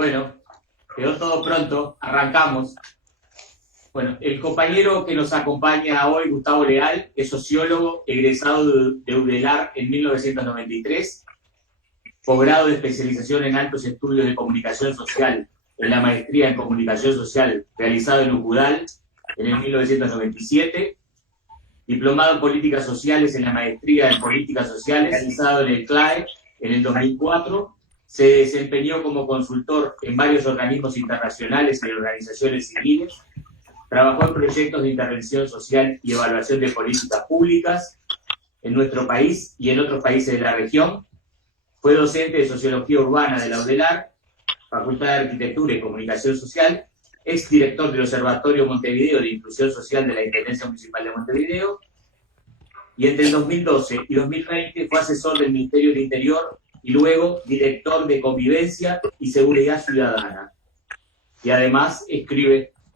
Bueno, quedó todo pronto, arrancamos. Bueno, el compañero que nos acompaña hoy, Gustavo Leal, es sociólogo egresado de UDELAR en 1993, posgrado de especialización en altos estudios de comunicación social en la maestría en comunicación social realizado en UCUDAL en el 1997, diplomado en políticas sociales en la maestría en políticas sociales realizado en el CLAE en el 2004. Se desempeñó como consultor en varios organismos internacionales y organizaciones civiles. Trabajó en proyectos de intervención social y evaluación de políticas públicas en nuestro país y en otros países de la región. Fue docente de Sociología Urbana de la UDELAR, Facultad de Arquitectura y Comunicación Social, exdirector del Observatorio Montevideo de Inclusión Social de la Intendencia Municipal de Montevideo, y entre el 2012 y 2020 fue asesor del Ministerio del Interior y luego director de Convivencia y Seguridad Ciudadana. Y además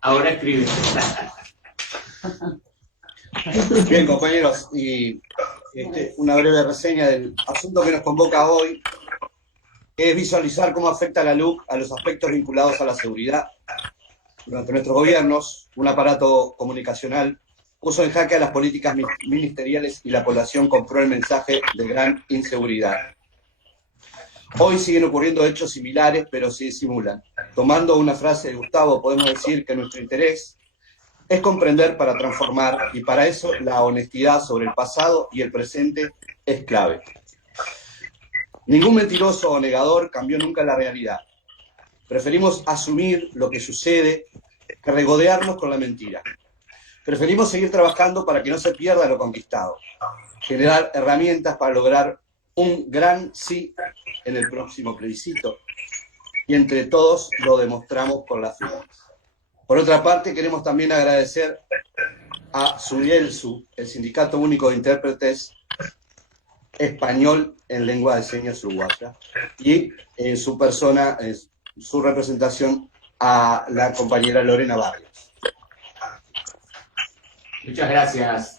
ahora escribe. Bien, compañeros, y una breve reseña del asunto que nos convoca hoy, que es visualizar cómo afecta la LUC a los aspectos vinculados a la seguridad. Durante nuestros gobiernos, un aparato comunicacional puso en jaque a las políticas ministeriales y la población compró el mensaje de gran inseguridad. Hoy siguen ocurriendo hechos similares, pero se disimulan. Tomando una frase de Gustavo, podemos decir que nuestro interés es comprender para transformar, y para eso la honestidad sobre el pasado y el presente es clave. Ningún mentiroso o negador cambió nunca la realidad. Preferimos asumir lo que sucede que regodearnos con la mentira. Preferimos seguir trabajando para que no se pierda lo conquistado, generar herramientas para lograr un gran sí en el próximo plebiscito, y entre todos lo demostramos con las firmas. Por otra parte, queremos también agradecer a SUDIELSU, el Sindicato Único de Intérpretes Español en Lengua de Señas Uruguaya, y en su persona, en su representación, a la compañera Lorena Barrios. Muchas gracias.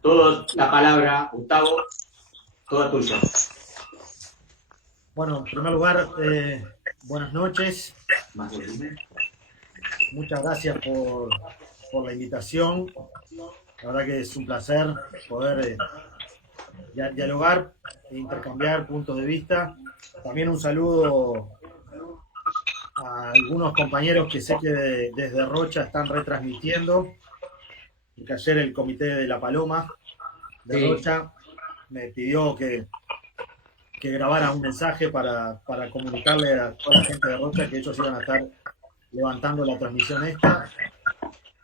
Toda la palabra, Gustavo, toda tuya. Bueno, en primer lugar, buenas noches. Muchas gracias por la invitación. La verdad que es un placer poder dialogar e intercambiar puntos de vista. También un saludo a algunos compañeros que sé que desde Rocha están retransmitiendo, y que ayer el Comité de la Paloma de Rocha me pidió que grabara un mensaje para comunicarle a toda la gente de Rocha que ellos iban a estar levantando la transmisión esta.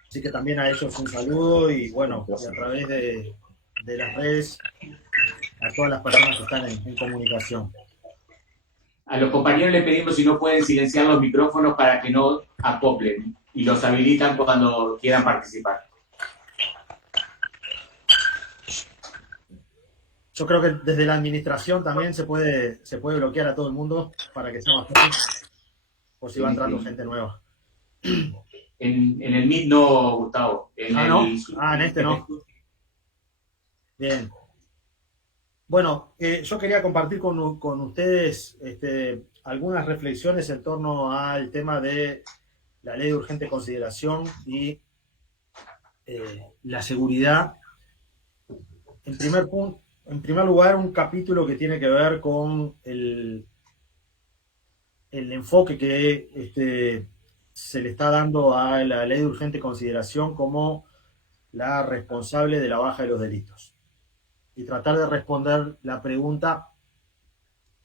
Así que también a ellos un saludo, y bueno, y a través de las redes a todas las personas que están en comunicación. A los compañeros les pedimos si no pueden silenciar los micrófonos para que no acoplen y los habilitan cuando quieran participar. Yo creo que desde la administración también se puede bloquear a todo el mundo para que sea más fácil, por si va entrando gente nueva. En el Meet no, Gustavo. En este no. Bien. Bueno, yo quería compartir con ustedes algunas reflexiones en torno al tema de la ley de urgente consideración y la seguridad. En primer lugar, un capítulo que tiene que ver con el enfoque que se le está dando a la ley de urgente consideración como la responsable de la baja de los delitos. Y tratar de responder la pregunta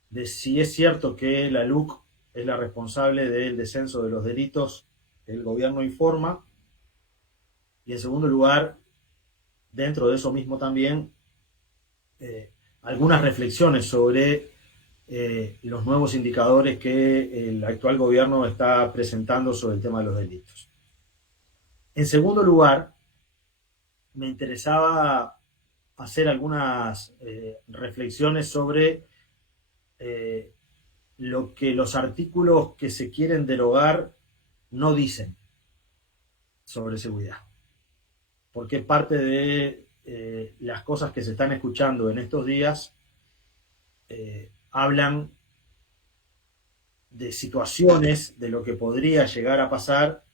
de si es cierto que la LUC es la responsable del descenso de los delitos que el gobierno informa. Y en segundo lugar, dentro de eso mismo también, algunas reflexiones sobre los nuevos indicadores que el actual gobierno está presentando sobre el tema de los delitos. En segundo lugar, me interesaba hacer algunas reflexiones sobre lo que los artículos que se quieren derogar no dicen sobre seguridad. Porque parte de las cosas que se están escuchando en estos días hablan de situaciones de lo que podría llegar a pasar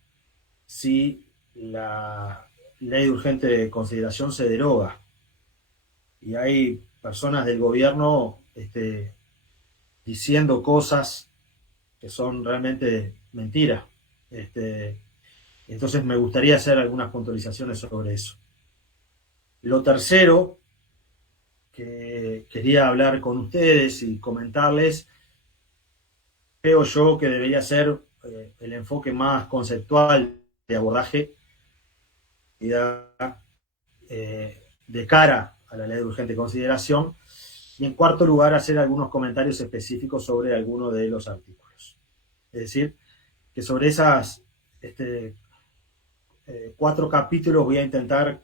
si la ley de urgente consideración se deroga. Y hay personas del gobierno diciendo cosas que son realmente mentiras. Entonces me gustaría hacer algunas puntualizaciones sobre eso. Lo tercero que quería hablar con ustedes y comentarles, creo yo que debería ser el enfoque más conceptual de abordaje de cara a la ley de urgente consideración, y en cuarto lugar hacer algunos comentarios específicos sobre algunos de los artículos. Es decir, que sobre esas 4 capítulos voy a intentar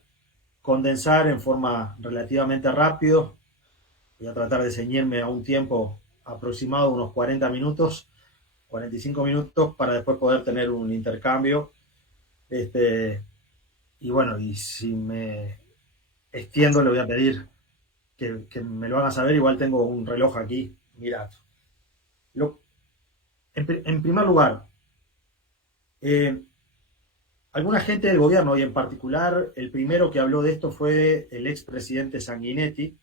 condensar en forma relativamente rápido. Voy a tratar de ceñirme a un tiempo aproximado de unos 40 minutos, 45 minutos, para después poder tener un intercambio. Y bueno, y si me extiendo, le voy a pedir que me lo hagan saber. Igual tengo un reloj aquí, mirad. En primer lugar, alguna gente del gobierno, y en particular el primero que habló de esto fue el expresidente Sanguinetti,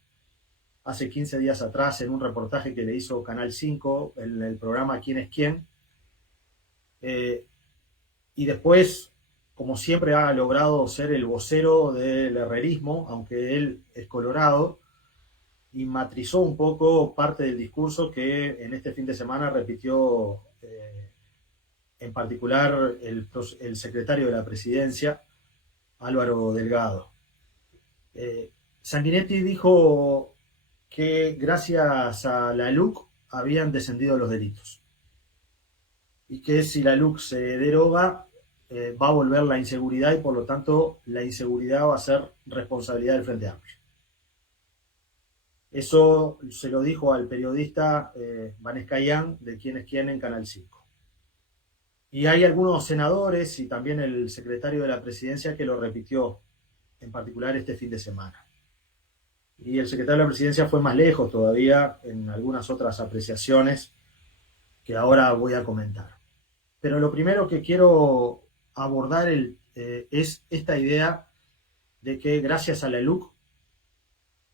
hace 15 días atrás en un reportaje que le hizo Canal 5 en el programa ¿Quién es quién? Y después, como siempre, ha logrado ser el vocero del herrerismo, aunque él es colorado, y matrizó un poco parte del discurso que en este fin de semana repitió en particular el secretario de la presidencia, Álvaro Delgado. Sanguinetti dijo que gracias a la LUC habían descendido los delitos y que si la LUC se deroga va a volver la inseguridad, y por lo tanto la inseguridad va a ser responsabilidad del Frente Amplio. Eso se lo dijo al periodista Vanessa Yan de Quién es quién en Canal 5. Y hay algunos senadores y también el secretario de la presidencia que lo repitió, en particular este fin de semana. Y el secretario de la presidencia fue más lejos todavía en algunas otras apreciaciones que ahora voy a comentar. Pero lo primero que quiero abordar es esta idea de que gracias a la LUC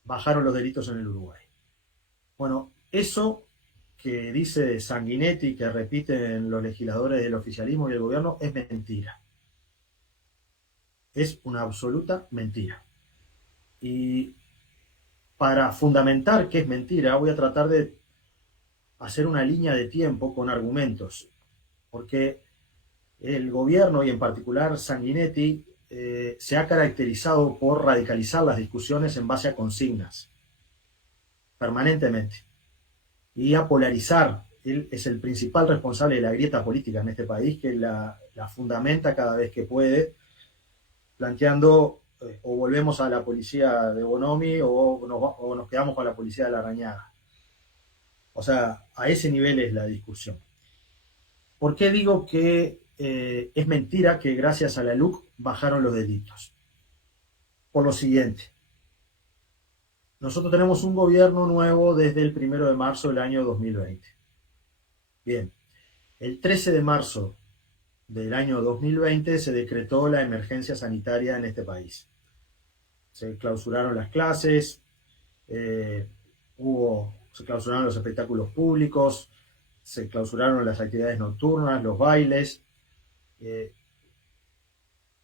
bajaron los delitos en el Uruguay. Bueno, eso que dice Sanguinetti, que repiten los legisladores del oficialismo y del gobierno, es mentira. Es una absoluta mentira. Y para fundamentar que es mentira, voy a tratar de hacer una línea de tiempo con argumentos, porque el gobierno, y en particular Sanguinetti, se ha caracterizado por radicalizar las discusiones en base a consignas, permanentemente, y a polarizar. Él es el principal responsable de la grieta política en este país, que la fundamenta cada vez que puede, planteando o volvemos a la policía de Bonomi o nos quedamos con la policía de Larrañaga. O sea, a ese nivel es la discusión. ¿Por qué digo que es mentira que gracias a la LUC bajaron los delitos? Por lo siguiente. Nosotros tenemos un gobierno nuevo desde el 1 de marzo del año 2020. Bien, el 13 de marzo del año 2020 se decretó la emergencia sanitaria en este país. Se clausuraron las clases, se clausuraron los espectáculos públicos, se clausuraron las actividades nocturnas, los bailes,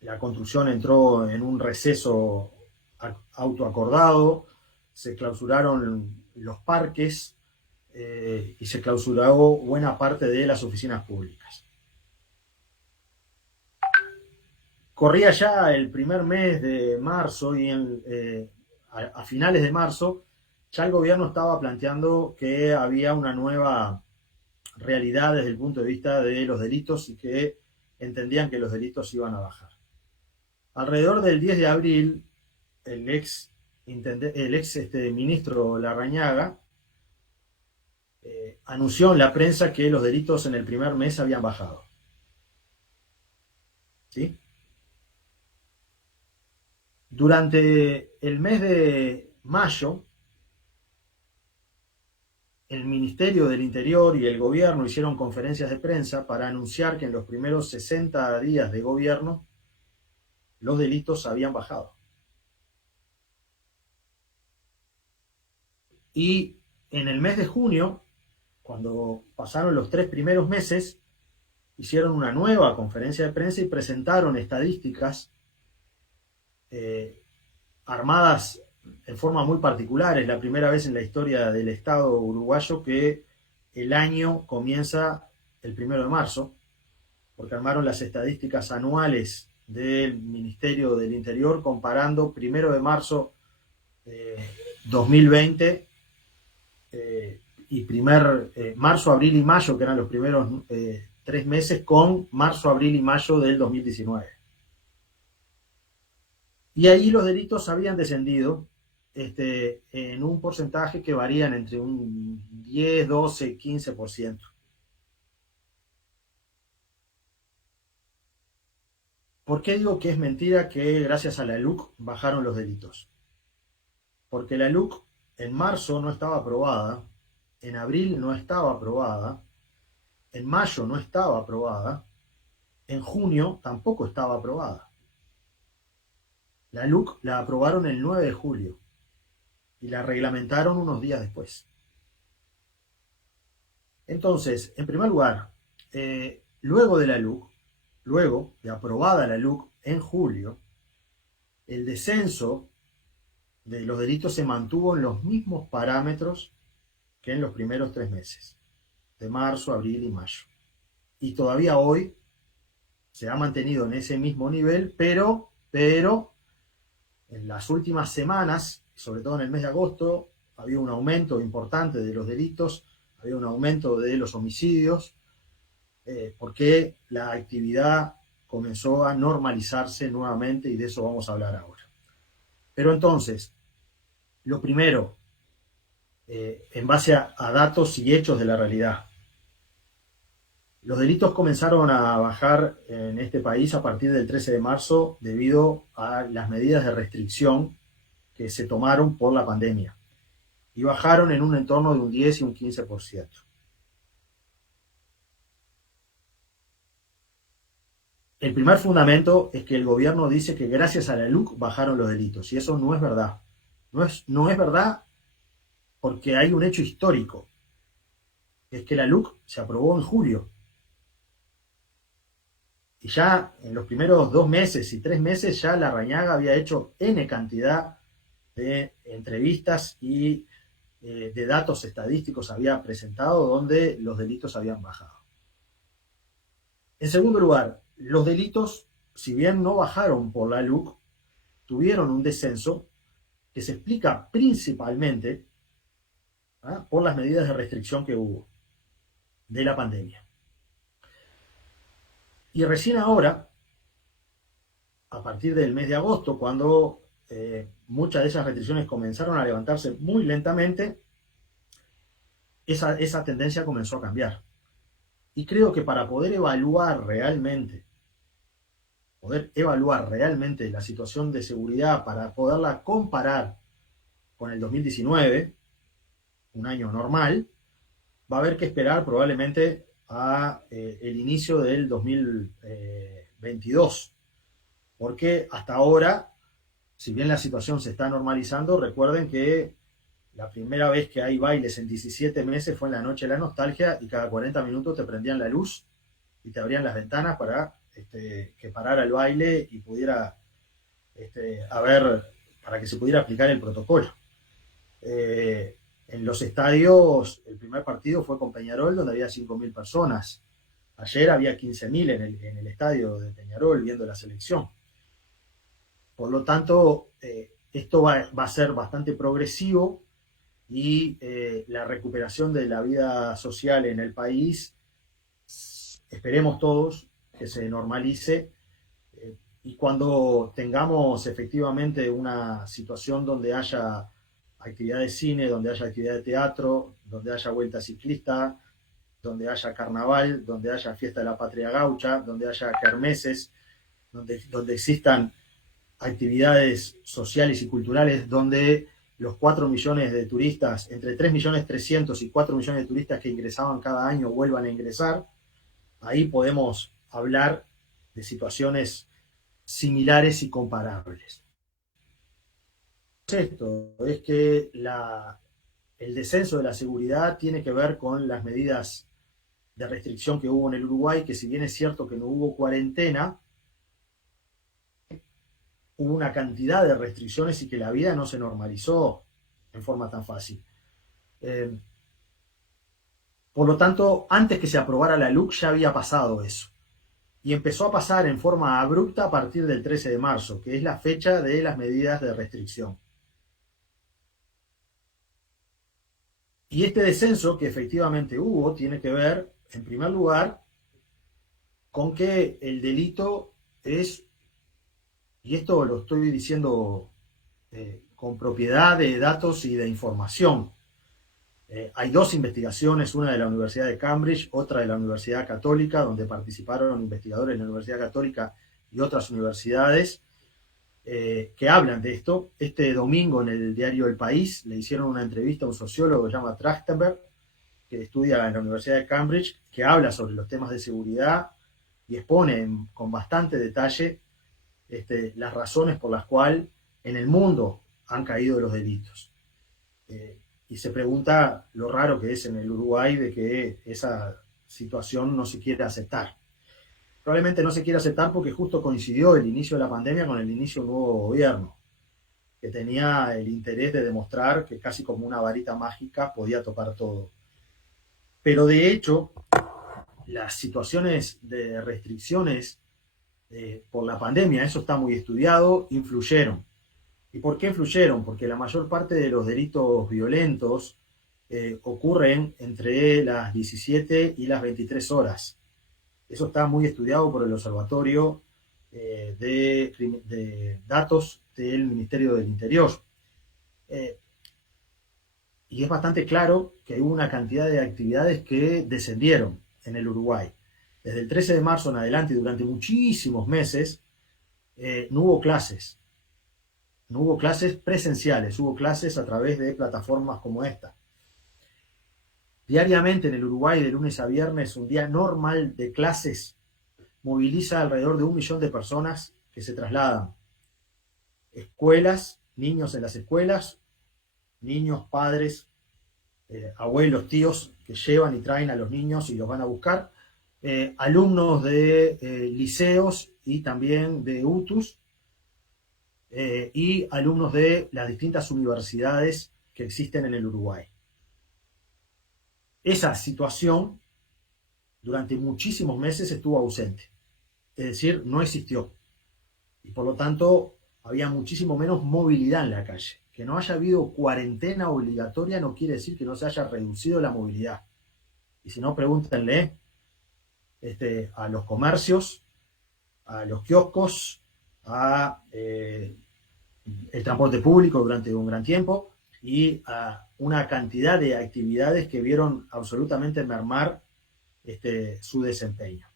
la construcción entró en un receso autoacordado, se clausuraron los parques y se clausuró buena parte de las oficinas públicas. Corría ya el primer mes de marzo y a finales de marzo ya el gobierno estaba planteando que había una nueva realidad desde el punto de vista de los delitos y que entendían que los delitos iban a bajar. Alrededor del 10 de abril, el ex ministro Larrañaga anunció en la prensa que los delitos en el primer mes habían bajado. ¿Sí? Durante el mes de mayo, el Ministerio del Interior y el gobierno hicieron conferencias de prensa para anunciar que en los primeros 60 días de gobierno los delitos habían bajado. Y en el mes de junio, cuando pasaron los 3 primeros meses, hicieron una nueva conferencia de prensa y presentaron estadísticas armadas en forma muy particular. Es la primera vez en la historia del Estado uruguayo que el año comienza el 1 de marzo, porque armaron las estadísticas anuales del Ministerio del Interior comparando 1 de marzo 2020 y marzo, abril y mayo, que eran los primeros 3 meses, con marzo, abril y mayo del 2019. Y ahí los delitos habían descendido en un porcentaje que varían entre un 10, 12, 15%. ¿Por qué digo que es mentira que gracias a la LUC bajaron los delitos? Porque la LUC en marzo no estaba aprobada, en abril no estaba aprobada, en mayo no estaba aprobada, en junio tampoco estaba aprobada. La LUC la aprobaron el 9 de julio y la reglamentaron unos días después. Entonces, en primer lugar, luego de la LUC, luego de aprobada la LUC en julio, el descenso de los delitos se mantuvo en los mismos parámetros que en los primeros 3 meses, de marzo, abril y mayo. Y todavía hoy se ha mantenido en ese mismo nivel, pero en las últimas semanas, sobre todo en el mes de agosto, había un aumento importante de los delitos, había un aumento de los homicidios, porque la actividad comenzó a normalizarse nuevamente y de eso vamos a hablar ahora. Pero entonces, lo primero, en base a datos y hechos de la realidad, los delitos comenzaron a bajar en este país a partir del 13 de marzo debido a las medidas de restricción que se tomaron por la pandemia y bajaron en un entorno de un 10 y un 15%. El primer fundamento es que el gobierno dice que gracias a la LUC bajaron los delitos, y eso no es verdad. No es verdad porque hay un hecho histórico, es que la LUC se aprobó en julio. Y ya en los primeros 2 meses y 3 meses ya Larrañaga había hecho N cantidad de entrevistas y de datos estadísticos había presentado donde los delitos habían bajado. En segundo lugar, los delitos, si bien no bajaron por la LUC, tuvieron un descenso que se explica principalmente por las medidas de restricción que hubo de la pandemia. Y recién ahora, a partir del mes de agosto, cuando muchas de esas restricciones comenzaron a levantarse muy lentamente, esa tendencia comenzó a cambiar. Y creo que para poder evaluar realmente la situación de seguridad, para poderla comparar con el 2019, un año normal, va a haber que esperar probablemente a el inicio del 2022, porque hasta ahora, si bien la situación se está normalizando, recuerden que la primera vez que hay bailes en 17 meses fue en la noche de la nostalgia y cada 40 minutos te prendían la luz y te abrían las ventanas para que parara el baile y pudiera para que se pudiera aplicar el protocolo. En los estadios, el primer partido fue con Peñarol, donde había 5.000 personas. Ayer había 15.000 en el estadio de Peñarol viendo la selección. Por lo tanto, esto va a ser bastante progresivo y la recuperación de la vida social en el país, esperemos todos que se normalice, y cuando tengamos efectivamente una situación donde haya actividad de cine, donde haya actividad de teatro, donde haya vuelta ciclista, donde haya carnaval, donde haya fiesta de la patria gaucha, donde haya kermeses, donde existan actividades sociales y culturales donde los 4 millones de turistas, entre 3.300.000 y 4 millones de turistas que ingresaban cada año vuelvan a ingresar, ahí podemos hablar de situaciones similares y comparables. Esto es que el descenso de la seguridad tiene que ver con las medidas de restricción que hubo en el Uruguay, que si bien es cierto que no hubo cuarentena, hubo una cantidad de restricciones y que la vida no se normalizó en forma tan fácil. Por lo tanto, antes que se aprobara la LUC ya había pasado eso. Y empezó a pasar en forma abrupta a partir del 13 de marzo, que es la fecha de las medidas de restricción. Y este descenso que efectivamente hubo tiene que ver, en primer lugar, con que el delito es, y esto lo estoy diciendo con propiedad de datos y de información, hay 2 investigaciones, una de la Universidad de Cambridge, otra de la Universidad Católica, donde participaron investigadores de la Universidad Católica y otras universidades, que hablan de esto. Este domingo en el diario El País le hicieron una entrevista a un sociólogo que se llama Trachtenberg, que estudia en la Universidad de Cambridge, que habla sobre los temas de seguridad y expone con bastante detalle las razones por las cuales en el mundo han caído los delitos. Y se pregunta lo raro que es en el Uruguay de que esa situación no se quiere aceptar. Probablemente no se quiere aceptar porque justo coincidió el inicio de la pandemia con el inicio de un nuevo gobierno, que tenía el interés de demostrar que casi como una varita mágica podía topar todo. Pero de hecho, las situaciones de restricciones por la pandemia, eso está muy estudiado, influyeron. ¿Y por qué influyeron? Porque la mayor parte de los delitos violentos ocurren entre las 17 y las 23 horas. Eso está muy estudiado por el Observatorio de Datos del Ministerio del Interior. Y es bastante claro que hubo una cantidad de actividades que descendieron en el Uruguay. Desde el 13 de marzo en adelante y durante muchísimos meses no hubo clases. No hubo clases presenciales, hubo clases a través de plataformas como esta. Diariamente en el Uruguay, de lunes a viernes, un día normal de clases moviliza alrededor de 1 millón de personas que se trasladan. Escuelas, niños en las escuelas, niños, padres, abuelos, tíos que llevan y traen a los niños y los van a buscar, alumnos de liceos y también de UTUS, y alumnos de las distintas universidades que existen en el Uruguay. Esa situación durante muchísimos meses estuvo ausente, es decir, no existió. Y por lo tanto había muchísimo menos movilidad en la calle. Que no haya habido cuarentena obligatoria no quiere decir que no se haya reducido la movilidad. Y si no, pregúntenle a los comercios, a los kioscos, a el transporte público durante un gran tiempo y a una cantidad de actividades que vieron absolutamente mermar su desempeño.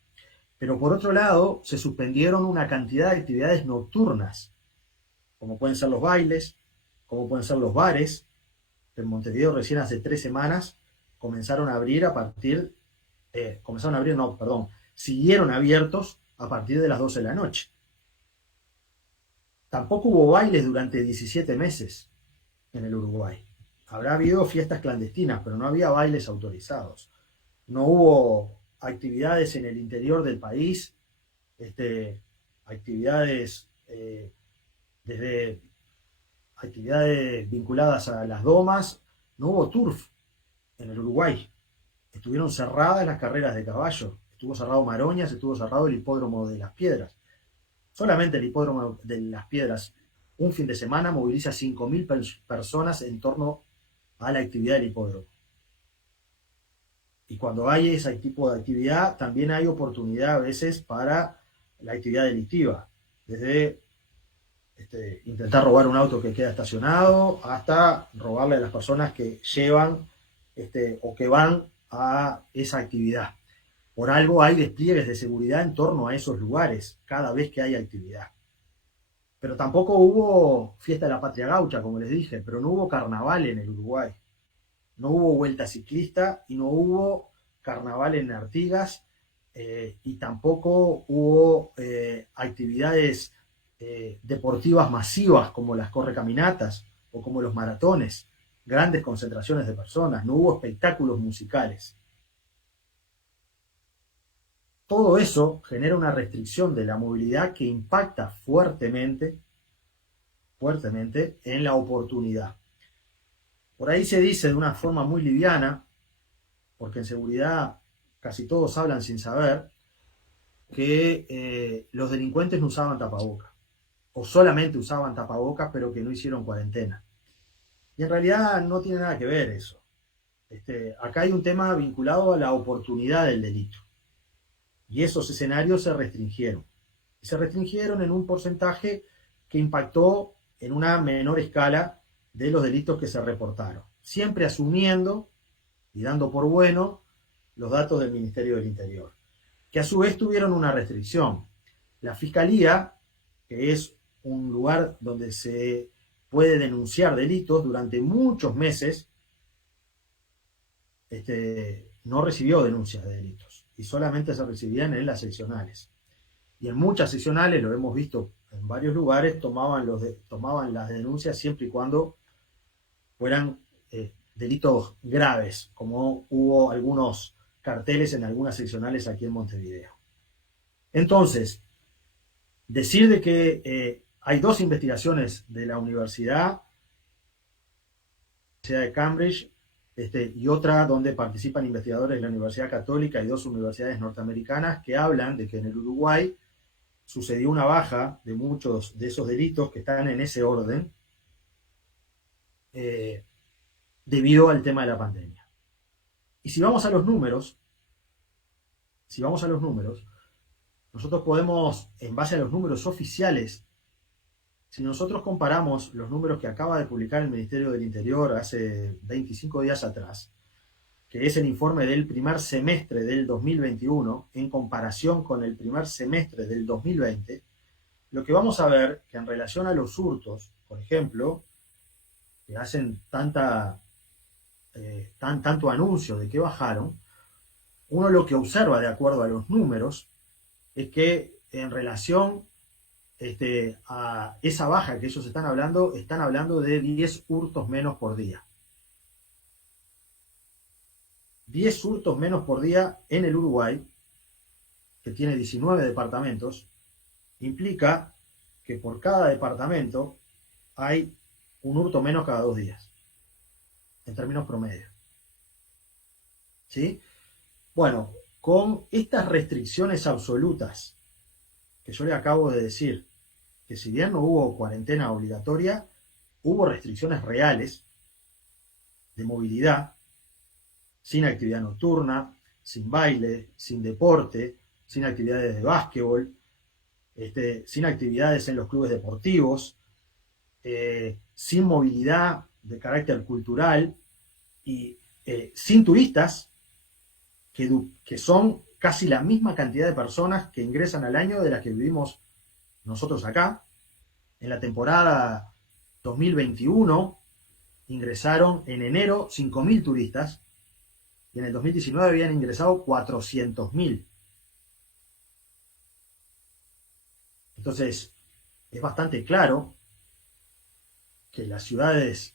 Pero por otro lado, se suspendieron una cantidad de actividades nocturnas, como pueden ser los bailes, como pueden ser los bares. En Montevideo recién hace 3 semanas comenzaron a abrir siguieron abiertos a partir de las 12 de la noche. Tampoco hubo bailes durante 17 meses en el Uruguay. Habrá habido fiestas clandestinas, pero no había bailes autorizados. No hubo actividades en el interior del país, actividades desde actividades vinculadas a las domas. No hubo turf en el Uruguay. Estuvieron cerradas las carreras de caballo. Estuvo cerrado Maroñas, estuvo cerrado el hipódromo de Las Piedras. Solamente el hipódromo de Las Piedras, un fin de semana, moviliza 5.000 personas en torno a la actividad del hipódromo. Y cuando hay ese tipo de actividad, también hay oportunidad a veces para la actividad delictiva. Desde intentar robar un auto que queda estacionado hasta robarle a las personas que llevan o que van a esa actividad. Por algo hay despliegues de seguridad en torno a esos lugares cada vez que hay actividad. Pero tampoco hubo fiesta de la patria gaucha, como les dije, pero no hubo carnaval en el Uruguay. No hubo vuelta ciclista y no hubo carnaval en Artigas, y tampoco hubo actividades deportivas masivas como las correcaminatas o como los maratones, grandes concentraciones de personas, no hubo espectáculos musicales. Todo eso genera una restricción de la movilidad que impacta fuertemente en la oportunidad. Por ahí se dice de una forma muy liviana, porque en seguridad casi todos hablan sin saber, que los delincuentes no usaban tapabocas, o solamente usaban tapabocas, pero que no hicieron cuarentena. Y en realidad no tiene nada que ver eso. Acá hay un tema vinculado a la oportunidad del delito. Y esos escenarios se restringieron. Y se restringieron en un porcentaje que impactó en una menor escala de los delitos que se reportaron. Siempre asumiendo y dando por bueno los datos del Ministerio del Interior, que a su vez tuvieron una restricción. La Fiscalía, que es un lugar donde se puede denunciar delitos, durante muchos meses no recibió denuncias de delitos y solamente se recibían en las seccionales. Y en muchas seccionales, lo hemos visto en varios lugares, tomaban las denuncias siempre y cuando fueran delitos graves, como hubo algunos carteles en algunas seccionales aquí en Montevideo. Entonces, decir de que hay dos investigaciones de la Universidad de Cambridge, y otra donde participan investigadores de la Universidad Católica y dos universidades norteamericanas, que hablan de que en el Uruguay sucedió una baja de muchos de esos delitos que están en ese orden, debido al tema de la pandemia. Y si vamos a los números, nosotros podemos, en base a los números oficiales, si nosotros comparamos los números que acaba de publicar el Ministerio del Interior hace 25 días atrás, que es el informe del primer semestre del 2021, en comparación con el primer semestre del 2020, lo que vamos a ver que en relación a los hurtos, por ejemplo, que hacen tanto anuncio de que bajaron, uno lo que observa de acuerdo a los números es que en relación a esa baja que ellos están hablando de 10 hurtos menos por día. 10 hurtos menos por día en el Uruguay, que tiene 19 departamentos, implica que por cada departamento hay un hurto menos cada 2 días, en términos promedio. ¿Sí? Bueno, con estas restricciones absolutas que yo le acabo de decir, que si bien no hubo cuarentena obligatoria, hubo restricciones reales de movilidad, sin actividad nocturna, sin baile, sin deporte, sin actividades de básquetbol, sin actividades en los clubes deportivos, sin movilidad de carácter cultural y sin turistas, que son casi la misma cantidad de personas que ingresan al año de las que vivimos nosotros acá. En la temporada 2021 ingresaron en enero 5.000 turistas y en el 2019 habían ingresado 400.000. Entonces, es bastante claro que las ciudades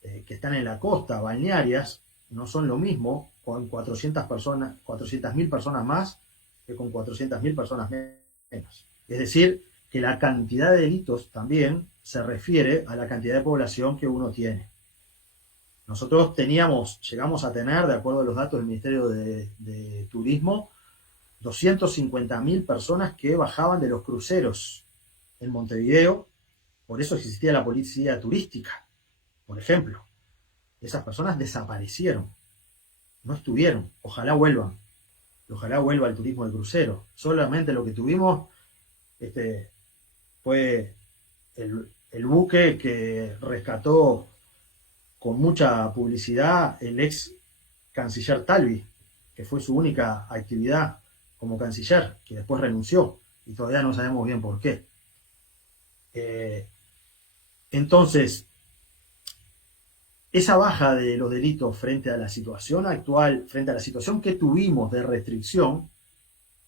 que están en la costa, balnearias, no son lo mismo con 400.000 personas más que con 400.000 personas menos. Es decir, que la cantidad de delitos también se refiere a la cantidad de población que uno tiene. Nosotros llegamos a tener, de acuerdo a los datos del Ministerio de Turismo, 250.000 personas que bajaban de los cruceros en Montevideo. Por eso existía la policía turística, por ejemplo. Esas personas desaparecieron, no estuvieron. Ojalá vuelvan. Ojalá vuelva el turismo de crucero. Solamente lo que tuvimos fue el buque que rescató con mucha publicidad el ex canciller Talvi, que fue su única actividad como canciller, que después renunció y todavía no sabemos bien por qué. Entonces, esa baja de los delitos frente a la situación actual, frente a la situación que tuvimos de restricción,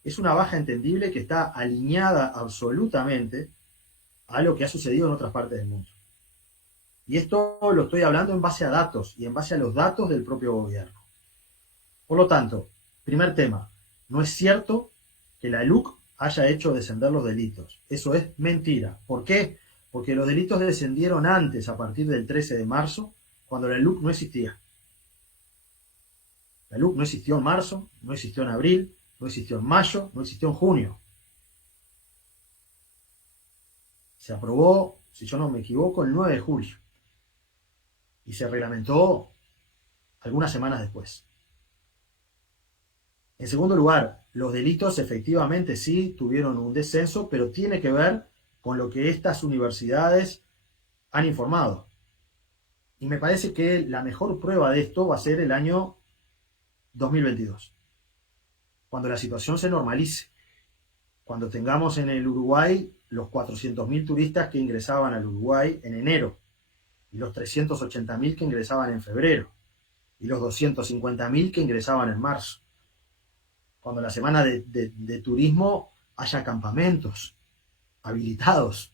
es una baja entendible que está alineada absolutamente a lo que ha sucedido en otras partes del mundo. Y esto lo estoy hablando en base a datos y en base a los datos del propio gobierno. Por lo tanto, primer tema, no es cierto que la LUC haya hecho descender los delitos. Eso es mentira. ¿Por qué? Porque los delitos descendieron antes, a partir del 13 de marzo, cuando la LUC no existía. La LUC no existió en marzo, no existió en abril, no existió en mayo, no existió en junio. Se aprobó, si yo no me equivoco, el 9 de julio. Y se reglamentó algunas semanas después. En segundo lugar, los delitos efectivamente sí tuvieron un descenso, pero tiene que ver con lo que estas universidades han informado. Y me parece que la mejor prueba de esto va a ser el año 2022, cuando la situación se normalice, cuando tengamos en el Uruguay los 400.000 turistas que ingresaban al Uruguay en enero, y los 380.000 que ingresaban en febrero, y los 250.000 que ingresaban en marzo. Cuando en la semana de turismo haya campamentos habilitados,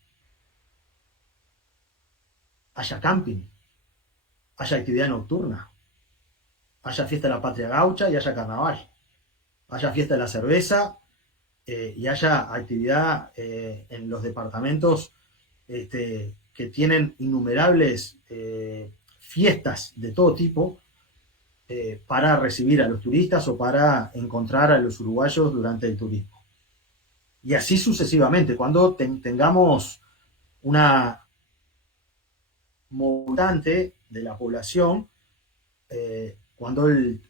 haya camping, haya actividad nocturna, haya fiesta de la patria gaucha y haya carnaval, haya fiesta de la cerveza y haya actividad en los departamentos que tienen innumerables fiestas de todo tipo para recibir a los turistas o para encontrar a los uruguayos durante el turismo. Y así sucesivamente, cuando tengamos una montante de la población, cuando el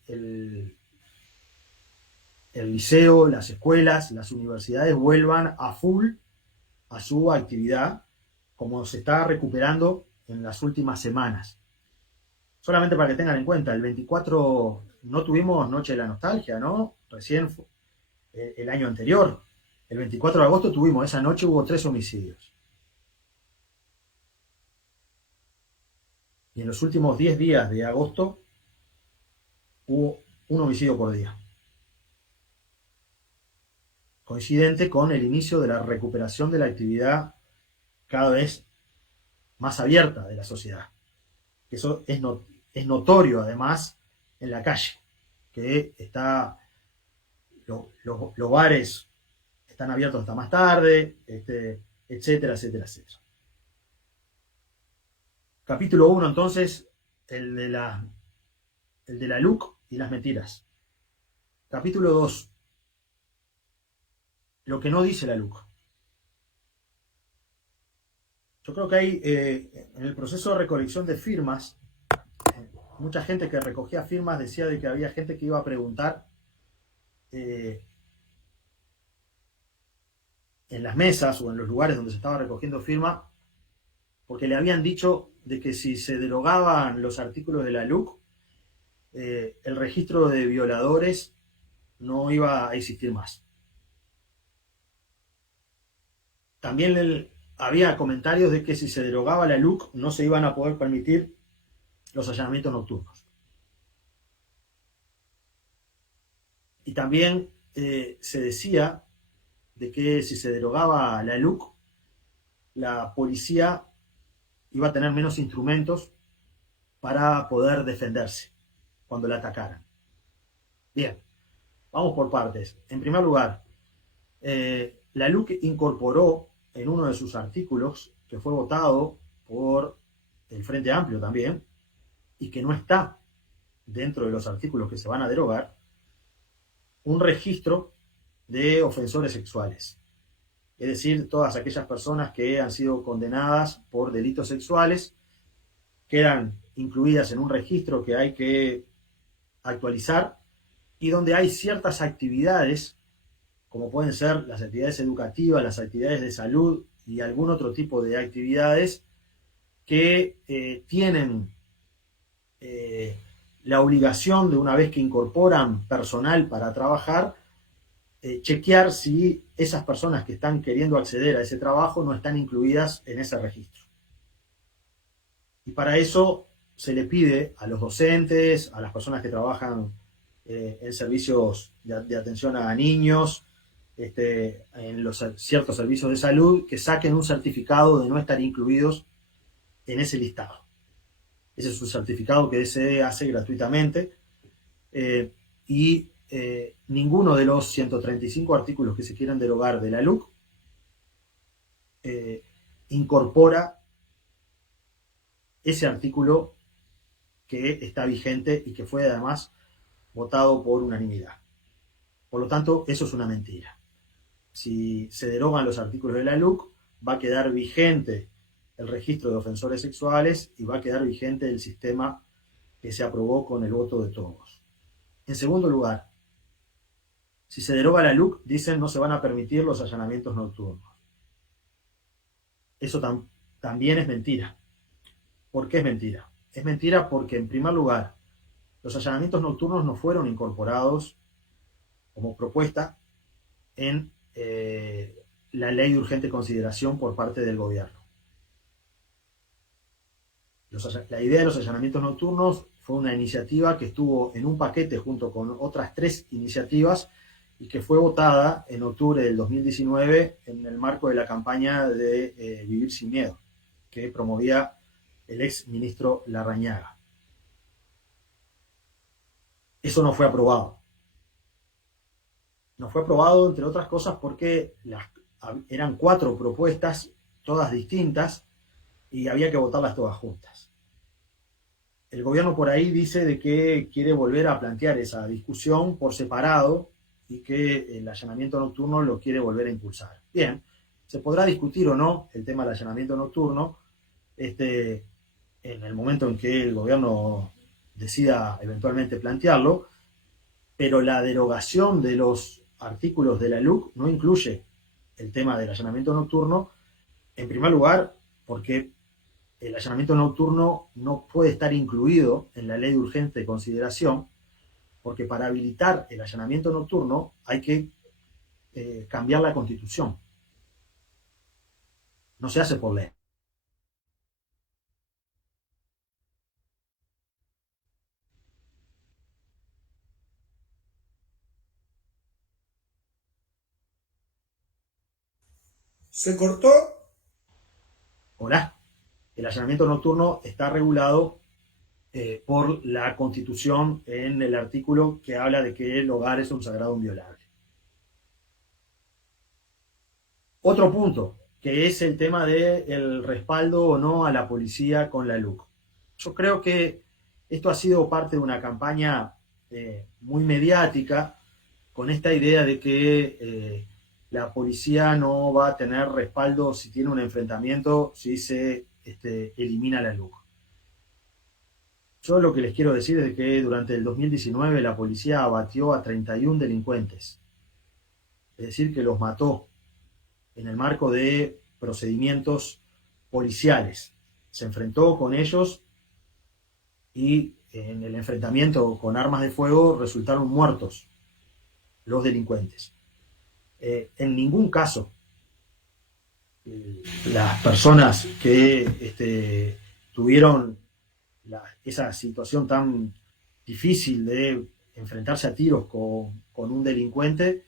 liceo, las escuelas, las universidades vuelvan a full a su actividad, como se está recuperando en las últimas semanas. Solamente para que tengan en cuenta, el 24 no tuvimos Noche de la Nostalgia, ¿no? Recién el año anterior, el 24 de agosto tuvimos, esa noche hubo 3 homicidios. Y en los últimos 10 días de agosto hubo un homicidio por día. Coincidente con el inicio de la recuperación de la actividad cada vez más abierta de la sociedad. Eso es notorio además en la calle, que los bares están abiertos hasta más tarde, etcétera, etcétera, etcétera. Capítulo 1 entonces, el de la LUC y las mentiras. Capítulo 2, lo que no dice la LUC. Yo creo que hay en el proceso de recolección de firmas, mucha gente que recogía firmas decía de que había gente que iba a preguntar en las mesas o en los lugares donde se estaba recogiendo firmas, porque le habían dicho de que si se derogaban los artículos de la LUC, el registro de violadores no iba a existir más. También había comentarios de que si se derogaba la LUC no se iban a poder permitir los allanamientos nocturnos. Y también se decía de que si se derogaba la LUC, la policía iba a tener menos instrumentos para poder defenderse cuando la atacaran. Bien, vamos por partes. En primer lugar, la LUC incorporó en uno de sus artículos, que fue votado por el Frente Amplio también, y que no está dentro de los artículos que se van a derogar, un registro de ofensores sexuales. Es decir, todas aquellas personas que han sido condenadas por delitos sexuales quedan incluidas en un registro que hay que actualizar y donde hay ciertas actividades, como pueden ser las actividades educativas, las actividades de salud y algún otro tipo de actividades que tienen la obligación de, una vez que incorporan personal para trabajar, chequear si esas personas que están queriendo acceder a ese trabajo no están incluidas en ese registro. Y para eso se le pide a los docentes, a las personas que trabajan en servicios de atención a niños, en los ciertos servicios de salud, que saquen un certificado de no estar incluidos en ese listado. Ese es un certificado que se hace gratuitamente y ninguno de los 135 artículos que se quieren derogar de la LUC incorpora ese artículo que está vigente y que fue además votado por unanimidad. Por lo tanto, eso es una mentira. Si se derogan los artículos de la LUC, va a quedar vigente el registro de ofensores sexuales y va a quedar vigente el sistema que se aprobó con el voto de todos. En segundo lugar, si se deroga la LUC, dicen no se van a permitir los allanamientos nocturnos. Eso también es mentira. ¿Por qué es mentira? Es mentira porque, en primer lugar, los allanamientos nocturnos no fueron incorporados como propuesta en la ley de urgente consideración por parte del gobierno. La idea de los allanamientos nocturnos fue una iniciativa que estuvo en un paquete junto con otras 3 iniciativas y que fue votada en octubre del 2019 en el marco de la campaña de Vivir sin Miedo, que promovía el ex ministro Larrañaga. Eso no fue aprobado. No fue aprobado, entre otras cosas, porque eran 4 propuestas, todas distintas, y había que votarlas todas juntas. El gobierno por ahí dice de que quiere volver a plantear esa discusión por separado y que el allanamiento nocturno lo quiere volver a impulsar. Bien, se podrá discutir o no el tema del allanamiento nocturno en el momento en que el gobierno decida eventualmente plantearlo, pero la derogación de los artículos de la LUC no incluye el tema del allanamiento nocturno, en primer lugar, porque el allanamiento nocturno no puede estar incluido en la ley de urgente consideración, porque para habilitar el allanamiento nocturno hay que cambiar la Constitución. No se hace por ley. ¿Se cortó? Hola. El allanamiento nocturno está regulado por la Constitución en el artículo que habla de que el hogar es un sagrado inviolable. Otro punto, que es el tema del respaldo o no a la policía con la LUC. Yo creo que esto ha sido parte de una campaña muy mediática, con esta idea de que la policía no va a tener respaldo si tiene un enfrentamiento, si se elimina la LUC. Yo lo que les quiero decir es que durante el 2019 la policía abatió a 31 delincuentes. Es decir, que los mató en el marco de procedimientos policiales. Se enfrentó con ellos y en el enfrentamiento con armas de fuego resultaron muertos los delincuentes. En ningún caso las personas que tuvieron esa situación tan difícil de enfrentarse a tiros con un delincuente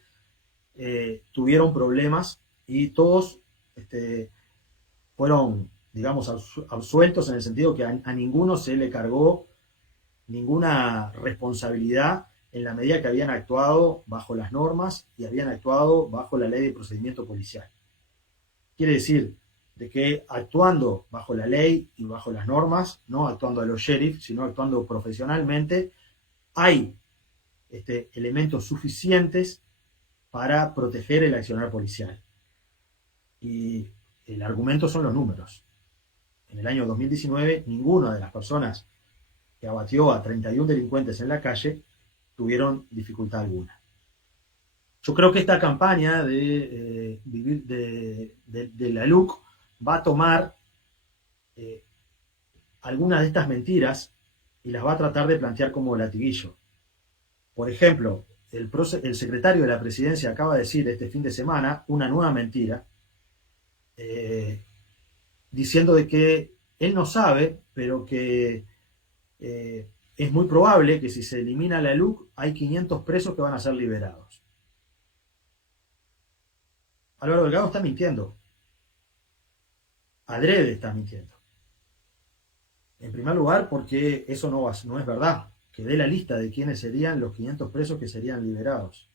tuvieron problemas y todos fueron, digamos, absueltos en el sentido que a ninguno se le cargó ninguna responsabilidad en la medida que habían actuado bajo las normas y habían actuado bajo la ley de procedimiento policial. Quiere decir de que actuando bajo la ley y bajo las normas, no actuando a los sheriff, sino actuando profesionalmente, hay elementos suficientes para proteger el accionar policial. Y el argumento son los números. En el año 2019, ninguna de las personas que abatió a 31 delincuentes en la calle tuvieron dificultad alguna. Yo creo que esta campaña de la LUC va a tomar algunas de estas mentiras y las va a tratar de plantear como latiguillo. Por ejemplo, el secretario de la presidencia acaba de decir este fin de semana una nueva mentira, diciendo de que él no sabe, pero que es muy probable que si se elimina la LUC hay 500 presos que van a ser liberados. Álvaro Delgado está mintiendo. Adrede está mintiendo. En primer lugar, porque eso no es verdad. Que dé la lista de quiénes serían los 500 presos que serían liberados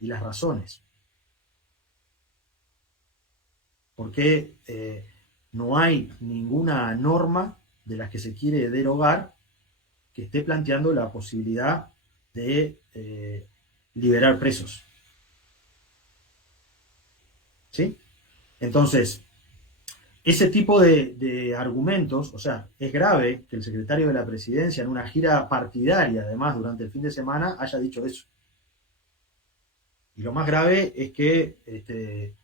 y las razones. Porque no hay ninguna norma de las que se quiere derogar que esté planteando la posibilidad de liberar presos. ¿Sí? Entonces, ese tipo de argumentos, o sea, es grave que el secretario de la presidencia en una gira partidaria, además, durante el fin de semana, haya dicho eso. Y lo más grave es que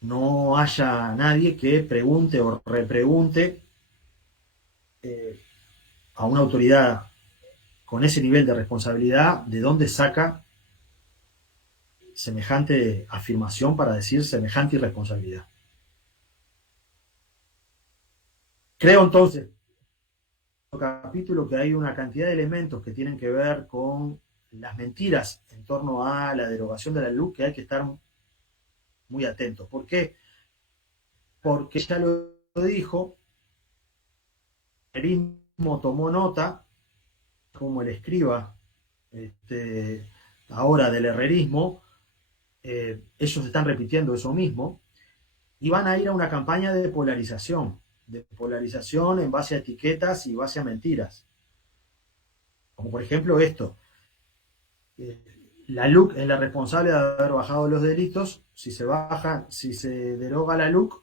no haya nadie que pregunte o repregunte a una autoridad con ese nivel de responsabilidad de dónde saca semejante afirmación para decir semejante irresponsabilidad. Creo entonces, en el capítulo, que hay una cantidad de elementos que tienen que ver con las mentiras en torno a la derogación de la LUC que hay que estar muy atentos. ¿Por qué? Porque ya lo dijo, el herrerismo tomó nota, como el escriba ahora del herrerismo, ellos están repitiendo eso mismo, y van a ir a una campaña de polarización en base a etiquetas y base a mentiras. Como por ejemplo esto, la LUC es la responsable de haber bajado los delitos. Si se deroga la LUC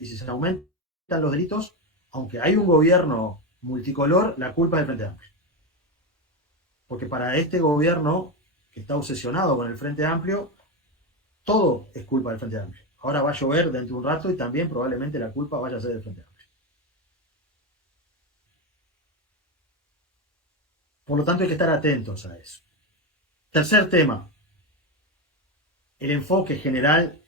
y si se aumentan los delitos, aunque hay un gobierno multicolor, la culpa es del Frente Amplio. Porque para este gobierno, que está obsesionado con el Frente Amplio, todo es culpa del Frente Amplio. Ahora va a llover dentro de un rato y también probablemente la culpa vaya a ser del Frente Amplio. Por lo tanto, hay que estar atentos a eso. Tercer tema, el enfoque general.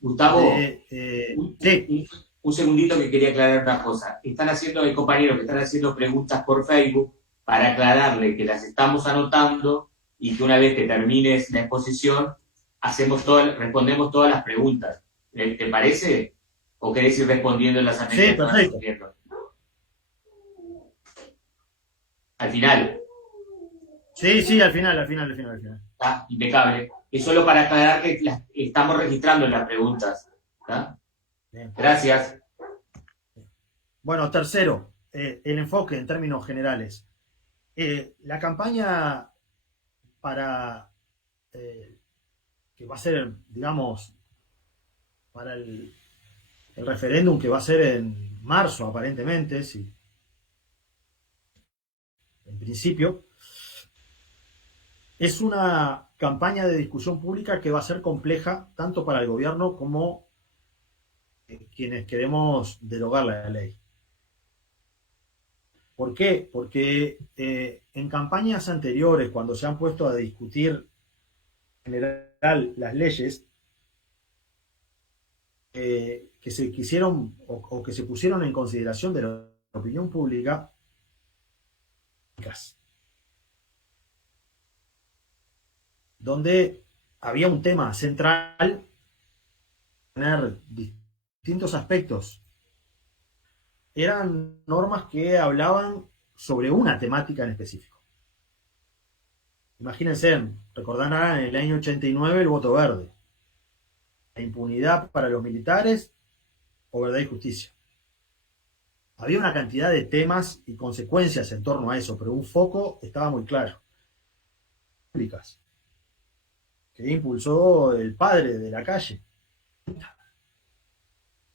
Gustavo, sí. un segundito, que quería aclarar una cosa. Están haciendo, el compañero que están haciendo preguntas por Facebook para aclararle que las estamos anotando y que una vez que termines la exposición respondemos todas las preguntas. ¿Te parece? ¿O querés ir respondiendo en las Sí, perfecto. Al final. Sí, al final. ¿Está? Impecable. Es solo para aclarar que estamos registrando las preguntas. ¿Está? Bien. Gracias. Bueno, tercero, el enfoque en términos generales. La campaña para que va a ser, digamos, para el referéndum que va a ser en marzo, aparentemente, sí, en principio, es una campaña de discusión pública que va a ser compleja tanto para el gobierno como quienes queremos derogar la ley. ¿Por qué? Porque en campañas anteriores, cuando se han puesto a discutir en general las leyes, que se quisieron o que se pusieron en consideración de la opinión pública, donde había un tema central, tener distintos aspectos. Eran normas que hablaban sobre una temática en específico. Imagínense, recordarán en el año 89 el voto verde, la impunidad para los militares o verdad y justicia. Había una cantidad de temas y consecuencias en torno a eso, pero un foco estaba muy claro. Que impulsó el padre de la calle.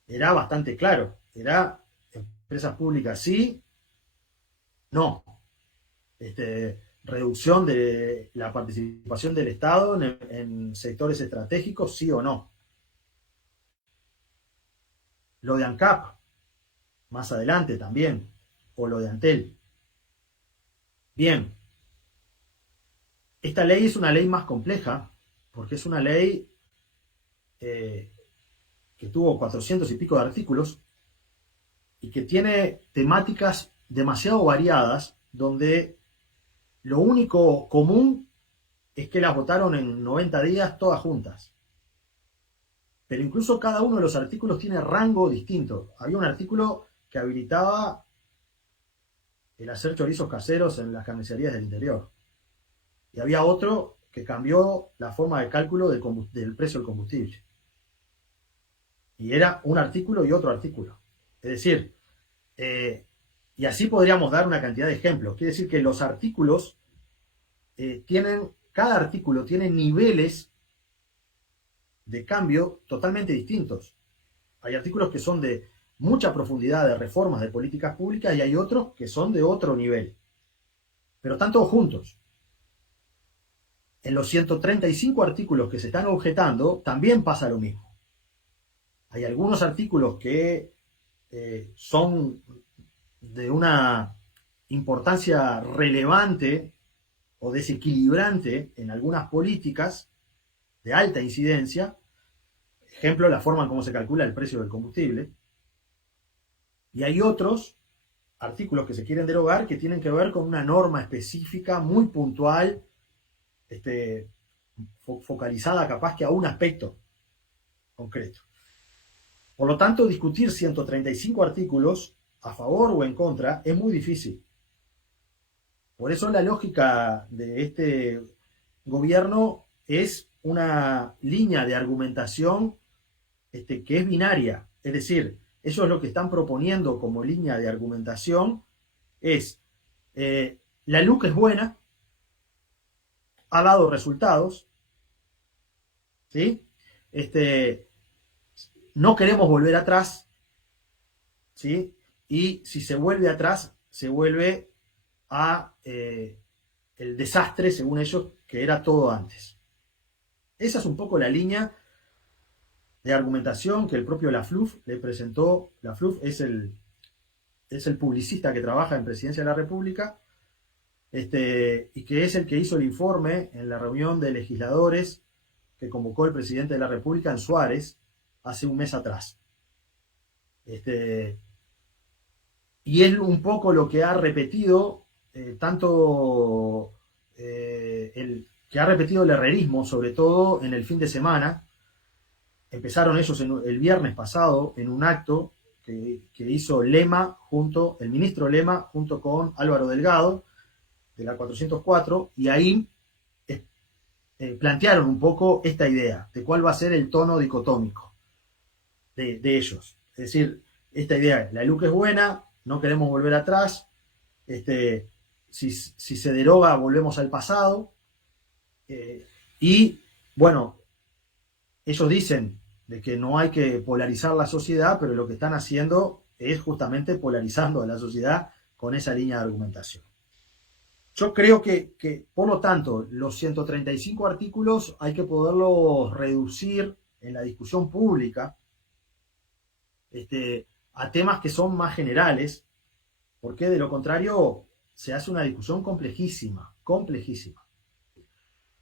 Era bastante claro. Era empresas públicas sí, no. Reducción de la participación del Estado en sectores estratégicos, sí o no. Lo de ANCAP, más adelante también, o lo de Antel. Bien. Esta ley es una ley más compleja, porque es una ley que tuvo 400 y pico de artículos y que tiene temáticas demasiado variadas, donde lo único común es que las votaron en 90 días todas juntas. Pero incluso cada uno de los artículos tiene rango distinto. Había un artículo que habilitaba el hacer chorizos caseros en las carnicerías del interior. Y había otro que cambió la forma de cálculo del precio del combustible. Y era un artículo y otro artículo. Es decir, y así podríamos dar una cantidad de ejemplos. Quiere decir que los artículos cada artículo tiene niveles de cambio totalmente distintos. Hay artículos que son de mucha profundidad de reformas de políticas públicas y hay otros que son de otro nivel. Pero están todos juntos. En los 135 artículos que se están objetando también pasa lo mismo. Hay algunos artículos que son de una importancia relevante o desequilibrante en algunas políticas de alta incidencia. Ejemplo, la forma en cómo se calcula el precio del combustible. Y hay otros artículos que se quieren derogar que tienen que ver con una norma específica, muy puntual, focalizada capaz que a un aspecto concreto. Por lo tanto, discutir 135 artículos a favor o en contra es muy difícil. Por eso la lógica de este gobierno es una línea de argumentación que es binaria. Es decir, ellos lo que están proponiendo como línea de argumentación es la LUC es buena, ha dado resultados, ¿sí? No queremos volver atrás, ¿sí? Y si se vuelve atrás, se vuelve a el desastre, según ellos, que era todo antes. Esa es un poco la línea de argumentación que el propio Lafluf le presentó. Lafluf es el publicista que trabaja en Presidencia de la República, y que es el que hizo el informe en la reunión de legisladores que convocó el presidente de la República en Suárez hace un mes atrás. Y es un poco lo que ha repetido que ha repetido el herrerismo, sobre todo en el fin de semana. Empezaron ellos el viernes pasado en un acto que hizo el ministro Lema junto con Álvaro Delgado de la 404, y ahí plantearon un poco esta idea de cuál va a ser el tono dicotómico de ellos. Es decir, esta idea, la LUC es buena, no queremos volver atrás, si se deroga volvemos al pasado, y bueno, ellos dicen de que no hay que polarizar la sociedad, pero lo que están haciendo es justamente polarizando a la sociedad con esa línea de argumentación. Yo creo que por lo tanto, los 135 artículos hay que poderlos reducir en la discusión pública a temas que son más generales, porque de lo contrario se hace una discusión complejísima, complejísima.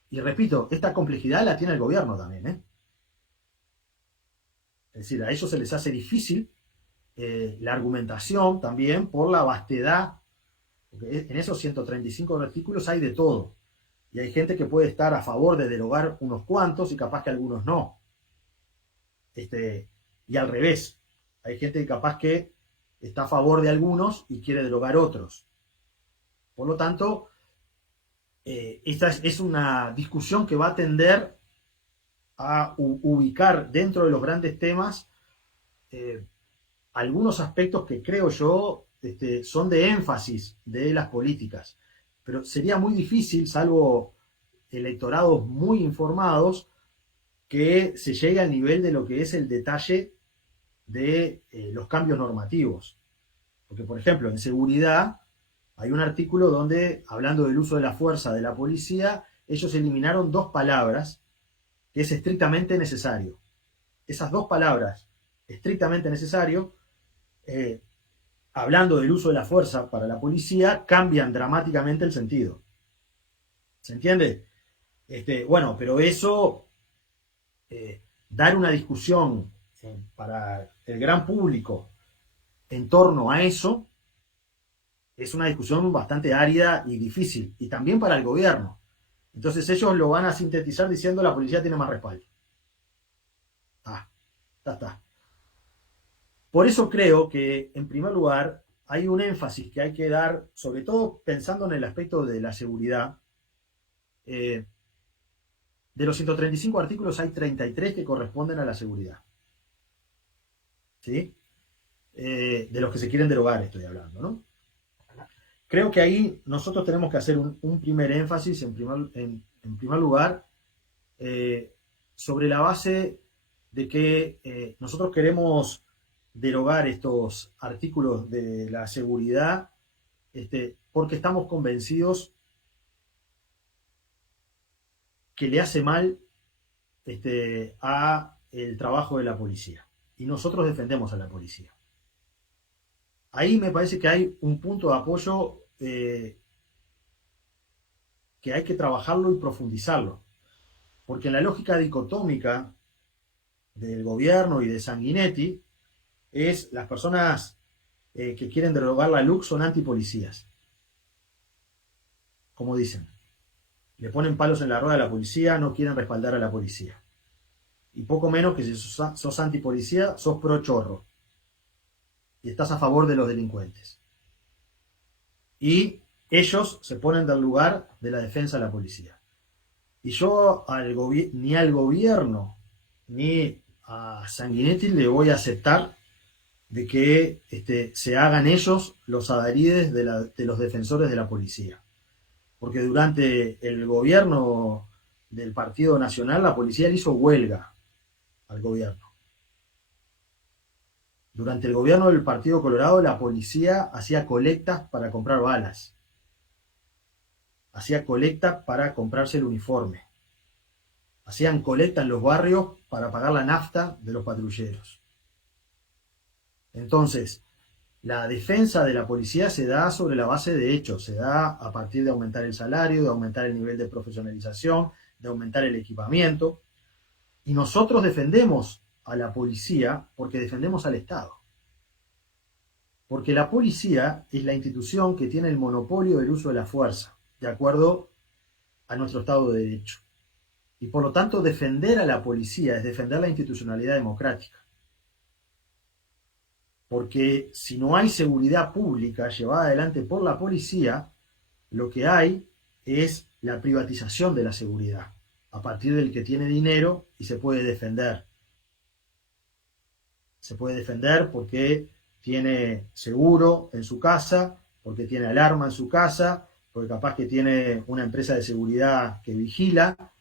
Y repito, esta complejidad la tiene el gobierno también, ¿eh? Es decir, a ellos se les hace difícil la argumentación también por la vastedad, porque en esos 135 artículos hay de todo. Y hay gente que puede estar a favor de derogar unos cuantos y capaz que algunos no. Y al revés, hay gente que capaz que está a favor de algunos y quiere derogar otros. Por lo tanto, esta es una discusión que va a tender a ubicar dentro de los grandes temas algunos aspectos que creo yo son de énfasis de las políticas. Pero sería muy difícil, salvo electorados muy informados, que se llegue al nivel de lo que es el detalle de los cambios normativos. Porque, por ejemplo, en seguridad hay un artículo donde, hablando del uso de la fuerza de la policía, ellos eliminaron dos palabras, que es estrictamente necesario. Esas dos palabras, estrictamente necesario, hablando del uso de la fuerza para la policía, cambian dramáticamente el sentido. ¿Se entiende? Bueno, pero eso, dar una discusión para el gran público en torno a eso, es una discusión bastante árida y difícil, y también para el gobierno. Entonces ellos lo van a sintetizar diciendo la policía tiene más respaldo. Está. Por eso creo que, en primer lugar, hay un énfasis que hay que dar, sobre todo pensando en el aspecto de la seguridad. De los 135 artículos hay 33 que corresponden a la seguridad. ¿Sí? De los que se quieren derogar estoy hablando, ¿no? Creo que ahí nosotros tenemos que hacer un primer énfasis, en primer lugar, sobre la base de que nosotros queremos derogar estos artículos de la seguridad porque estamos convencidos que le hace mal a el trabajo de la policía. Y nosotros defendemos a la policía. Ahí me parece que hay un punto de apoyo que hay que trabajarlo y profundizarlo. Porque en la lógica dicotómica del gobierno y de Sanguinetti, es las personas que quieren derogar la LUC son antipolicías. Como dicen. Le ponen palos en la rueda a la policía, no quieren respaldar a la policía. Y poco menos que si sos antipolicía, sos pro chorro. Y estás a favor de los delincuentes. Y ellos se ponen del lugar de la defensa de la policía. Y yo ni al gobierno ni a Sanguinetti le voy a aceptar de que se hagan ellos los adalides de los defensores de la policía. Porque durante el gobierno del Partido Nacional la policía le hizo huelga al gobierno. Durante el gobierno del Partido Colorado la policía hacía colectas para comprar balas. Hacía colecta para comprarse el uniforme. Hacían colecta en los barrios para pagar la nafta de los patrulleros. Entonces, la defensa de la policía se da sobre la base de hechos, se da a partir de aumentar el salario, de aumentar el nivel de profesionalización, de aumentar el equipamiento. Y nosotros defendemos a la policía porque defendemos al Estado. Porque la policía es la institución que tiene el monopolio del uso de la fuerza, de acuerdo a nuestro Estado de Derecho. Y por lo tanto, defender a la policía es defender la institucionalidad democrática. Porque si no hay seguridad pública llevada adelante por la policía, lo que hay es la privatización de la seguridad, a partir del que tiene dinero y se puede defender. Se puede defender porque tiene seguro en su casa, porque tiene alarma en su casa, porque capaz que tiene una empresa de seguridad que vigila,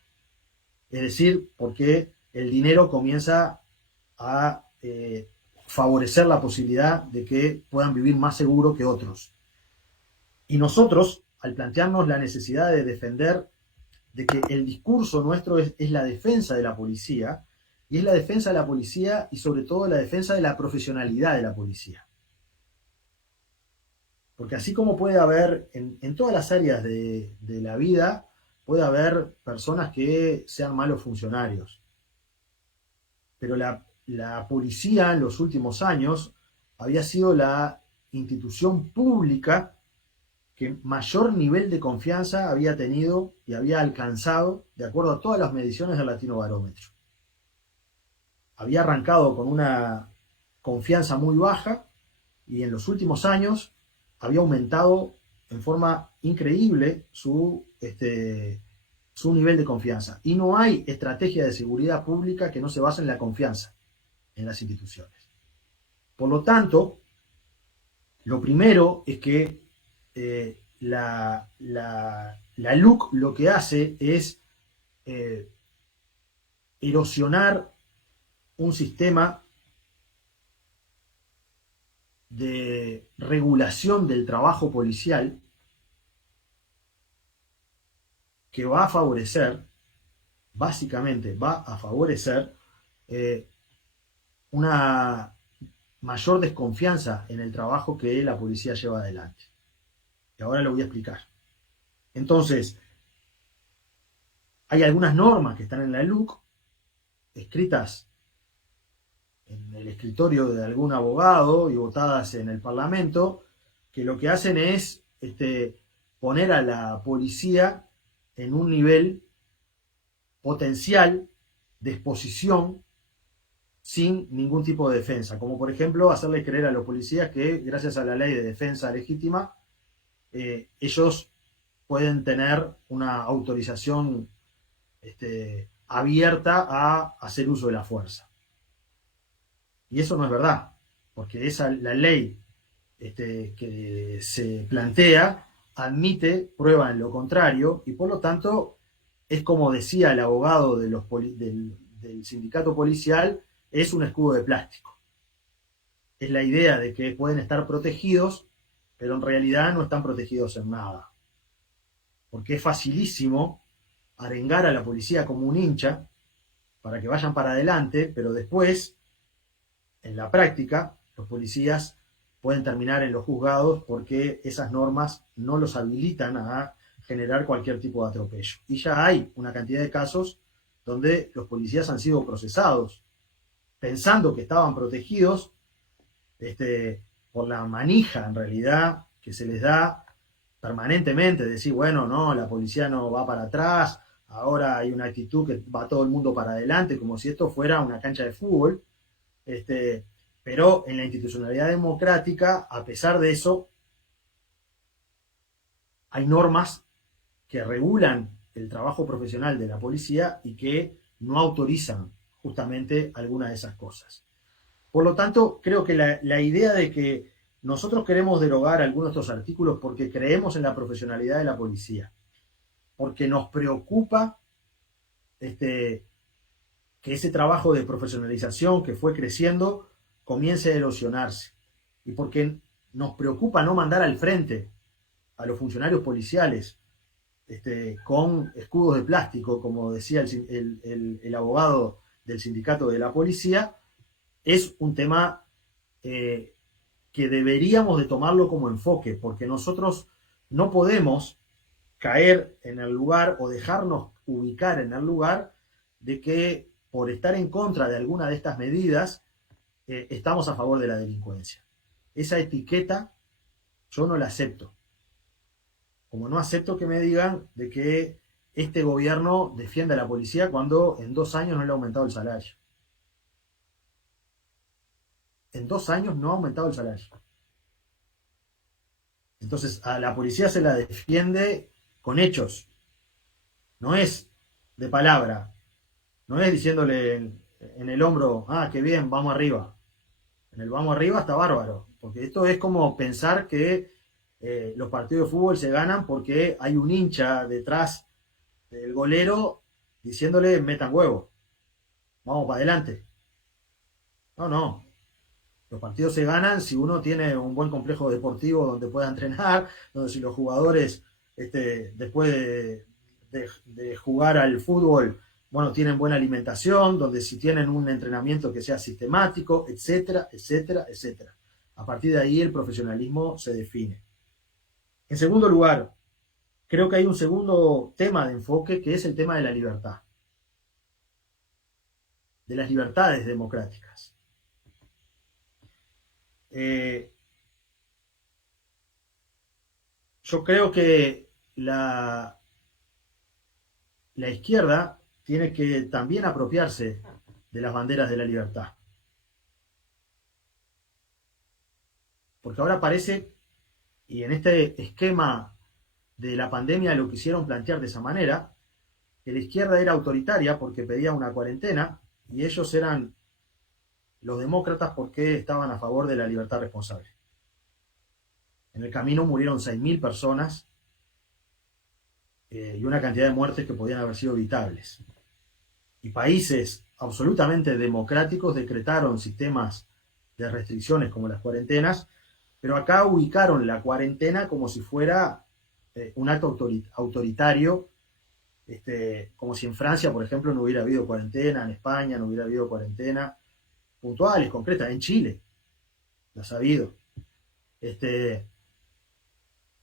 es decir, porque el dinero comienza a favorecer la posibilidad de que puedan vivir más seguro que otros. Y nosotros, al plantearnos la necesidad de defender, de que el discurso nuestro es la defensa de la policía, y es la defensa de la policía y sobre todo la defensa de la profesionalidad de la policía. Porque así como puede haber en todas las áreas de la vida, puede haber personas que sean malos funcionarios. Pero la policía en los últimos años había sido la institución pública que mayor nivel de confianza había tenido y había alcanzado de acuerdo a todas las mediciones del Latino Barómetro. Había arrancado con una confianza muy baja y en los últimos años había aumentado en forma increíble su nivel de confianza. Y no hay estrategia de seguridad pública que no se base en la confianza en las instituciones. Por lo tanto, lo primero es que la LUC lo que hace es erosionar un sistema de regulación del trabajo policial que va a favorecer, básicamente va a favorecer una mayor desconfianza en el trabajo que la policía lleva adelante. Y ahora lo voy a explicar. Entonces, hay algunas normas que están en la LUC, escritas en el escritorio de algún abogado y votadas en el Parlamento, que lo que hacen es poner a la policía en un nivel potencial de exposición sin ningún tipo de defensa, como por ejemplo hacerle creer a los policías que gracias a la ley de defensa legítima ellos pueden tener una autorización abierta a hacer uso de la fuerza. Y eso no es verdad, porque la ley que se plantea admite prueba en lo contrario y por lo tanto es como decía el abogado del sindicato policial, es un escudo de plástico. Es la idea de que pueden estar protegidos, pero en realidad no están protegidos en nada. Porque es facilísimo arengar a la policía como un hincha para que vayan para adelante, pero después, en la práctica, los policías pueden terminar en los juzgados porque esas normas no los habilitan a generar cualquier tipo de atropello. Y ya hay una cantidad de casos donde los policías han sido procesados pensando que estaban protegidos por la manija en realidad que se les da permanentemente, decir, bueno, no, la policía no va para atrás, ahora hay una actitud que va todo el mundo para adelante, como si esto fuera una cancha de fútbol, pero en la institucionalidad democrática, a pesar de eso, hay normas que regulan el trabajo profesional de la policía y que no autorizan justamente alguna de esas cosas. Por lo tanto, creo que la idea de que nosotros queremos derogar algunos de estos artículos porque creemos en la profesionalidad de la policía, porque nos preocupa que ese trabajo de profesionalización que fue creciendo comience a erosionarse, y porque nos preocupa no mandar al frente a los funcionarios policiales con escudos de plástico, como decía el abogado del sindicato de la policía, es un tema que deberíamos de tomarlo como enfoque, porque nosotros no podemos caer en el lugar o dejarnos ubicar en el lugar de que por estar en contra de alguna de estas medidas estamos a favor de la delincuencia. Esa etiqueta yo no la acepto. Como no acepto que me digan de que este gobierno defiende a la policía cuando en 2 años no le ha aumentado el salario. En 2 años no ha aumentado el salario. Entonces a la policía se la defiende con hechos. No es de palabra. No es diciéndole en el hombro, ah, qué bien, vamos arriba. En el vamos arriba está bárbaro. Porque esto es como pensar que los partidos de fútbol se ganan porque hay un hincha detrás del golero diciéndole metan huevo, vamos para adelante. No, no. Los partidos se ganan si uno tiene un buen complejo deportivo donde pueda entrenar, donde si los jugadores después de jugar al fútbol, bueno, tienen buena alimentación, donde si tienen un entrenamiento que sea sistemático, etcétera, etcétera, etcétera. A partir de ahí el profesionalismo se define. En segundo lugar, creo que hay un segundo tema de enfoque que es el tema de la libertad, de las libertades democráticas. Yo creo que la izquierda tiene que también apropiarse de las banderas de la libertad. Porque ahora parece, y en este esquema de la pandemia lo quisieron plantear de esa manera, que la izquierda era autoritaria porque pedía una cuarentena y ellos eran los demócratas porque estaban a favor de la libertad responsable. En el camino murieron 6.000 personas y una cantidad de muertes que podían haber sido evitables. Y países absolutamente democráticos decretaron sistemas de restricciones como las cuarentenas, pero acá ubicaron la cuarentena como si fuera un acto autoritario, como si en Francia, por ejemplo, no hubiera habido cuarentena, en España no hubiera habido cuarentena puntuales, concretas, en Chile las ha habido.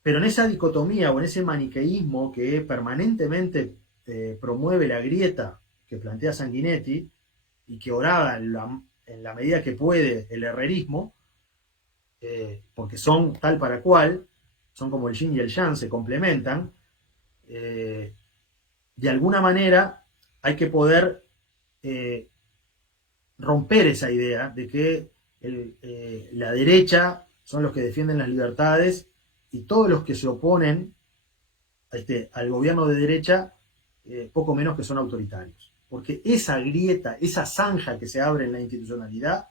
Pero en esa dicotomía o en ese maniqueísmo que permanentemente promueve la grieta que plantea Sanguinetti y que oraba en la medida que puede el herrerismo, porque son tal para cual, son como el yin y el yang, se complementan, de alguna manera hay que poder romper esa idea de que la derecha son los que defienden las libertades y todos los que se oponen al gobierno de derecha, poco menos que son autoritarios. Porque esa grieta, esa zanja que se abre en la institucionalidad,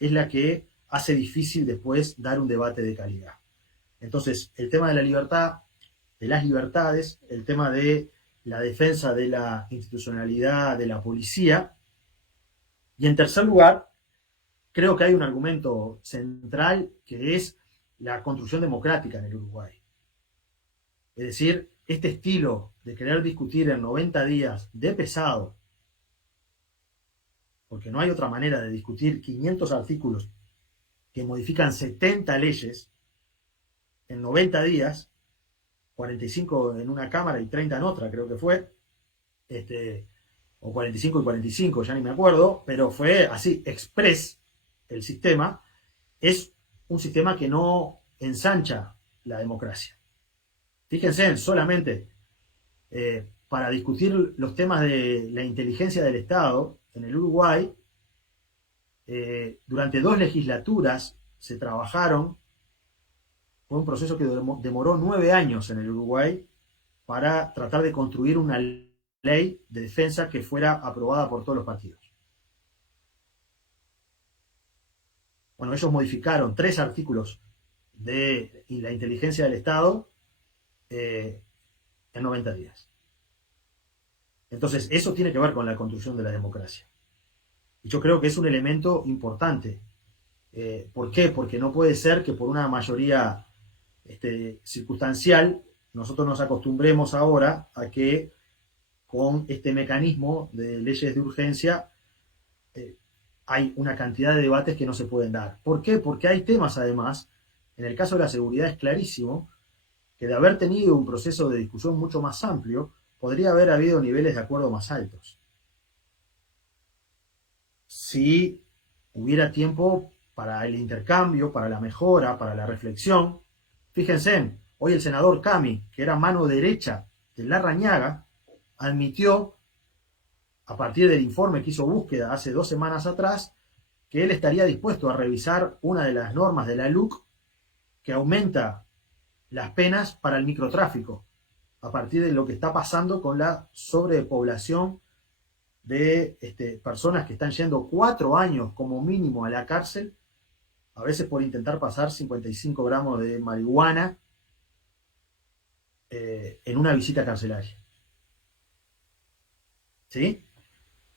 es la que hace difícil después dar un debate de calidad. Entonces, el tema de la libertad, de las libertades, el tema de la defensa de la institucionalidad de la policía, y en tercer lugar, creo que hay un argumento central que es la construcción democrática en el Uruguay. Es decir, este estilo de querer discutir en 90 días de pesado, porque no hay otra manera de discutir 500 artículos que modifican 70 leyes en 90 días, 45 en una cámara y 30 en otra, creo que fue, o 45 y 45, ya ni me acuerdo, pero fue así, express el sistema, es un sistema que no ensancha la democracia. Fíjense, solamente para discutir los temas de la inteligencia del Estado en el Uruguay, durante 2 legislaturas se trabajaron, fue un proceso que demoró 9 años en el Uruguay para tratar de construir una ley de defensa que fuera aprobada por todos los partidos. Bueno, ellos modificaron 3 artículos de la inteligencia del Estado en 90 días. Entonces, eso tiene que ver con la construcción de la democracia. Y yo creo que es un elemento importante. ¿Por qué? Porque no puede ser que por una mayoría circunstancial nosotros nos acostumbremos ahora a que con este mecanismo de leyes de urgencia hay una cantidad de debates que no se pueden dar. ¿Por qué? Porque hay temas, además, en el caso de la seguridad es clarísimo, que de haber tenido un proceso de discusión mucho más amplio, podría haber habido niveles de acuerdo más altos. Si hubiera tiempo para el intercambio, para la mejora, para la reflexión. Fíjense, hoy el senador Cami, que era mano derecha de Larrañaga, admitió, a partir del informe que hizo Búsqueda hace 2 semanas atrás, que él estaría dispuesto a revisar una de las normas de la LUC que aumenta las penas para el microtráfico, a partir de lo que está pasando con la sobrepoblación de personas que están yendo 4 años como mínimo a la cárcel, a veces por intentar pasar 55 gramos de marihuana en una visita carcelaria. ¿Sí?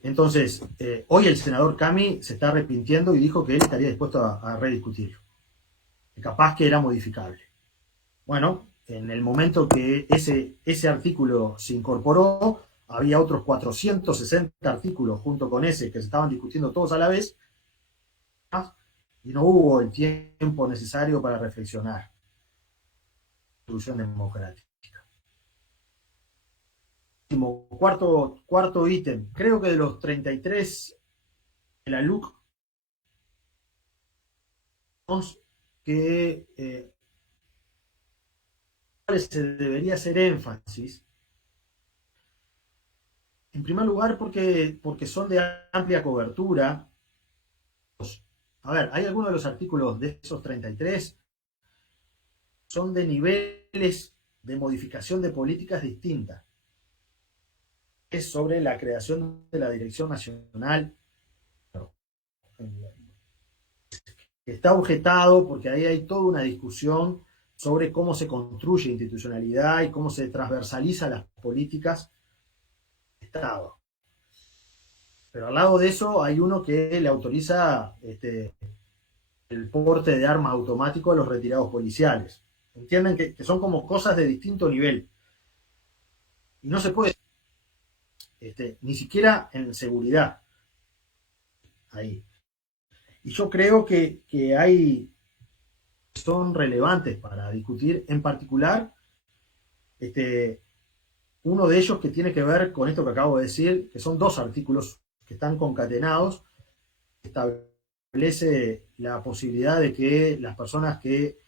Entonces, hoy el senador Cami se está arrepintiendo y dijo que él estaría dispuesto a rediscutirlo. Capaz que era modificable. Bueno, en el momento que ese artículo se incorporó, había otros 460 artículos junto con ese que se estaban discutiendo todos a la vez y no hubo el tiempo necesario para reflexionar. Solución democrática. Cuarto ítem. Creo que de los 33 de la LUC que se debería hacer énfasis. En primer lugar, porque son de amplia cobertura. A ver, hay algunos de los artículos de esos 33 son de niveles de modificación de políticas distintas. Es sobre la creación de la Dirección Nacional, que está objetado porque ahí hay toda una discusión sobre cómo se construye institucionalidad y cómo se transversaliza las políticas de Estado. Pero al lado de eso hay uno que le autoriza el porte de armas automático a los retirados policiales. Entienden que son como cosas de distinto nivel. Y no se puede, ni siquiera en seguridad. Ahí. Y yo creo que son relevantes para discutir, en particular, Uno de ellos que tiene que ver con esto que acabo de decir, que son dos artículos que están concatenados, establece la posibilidad de que las personas que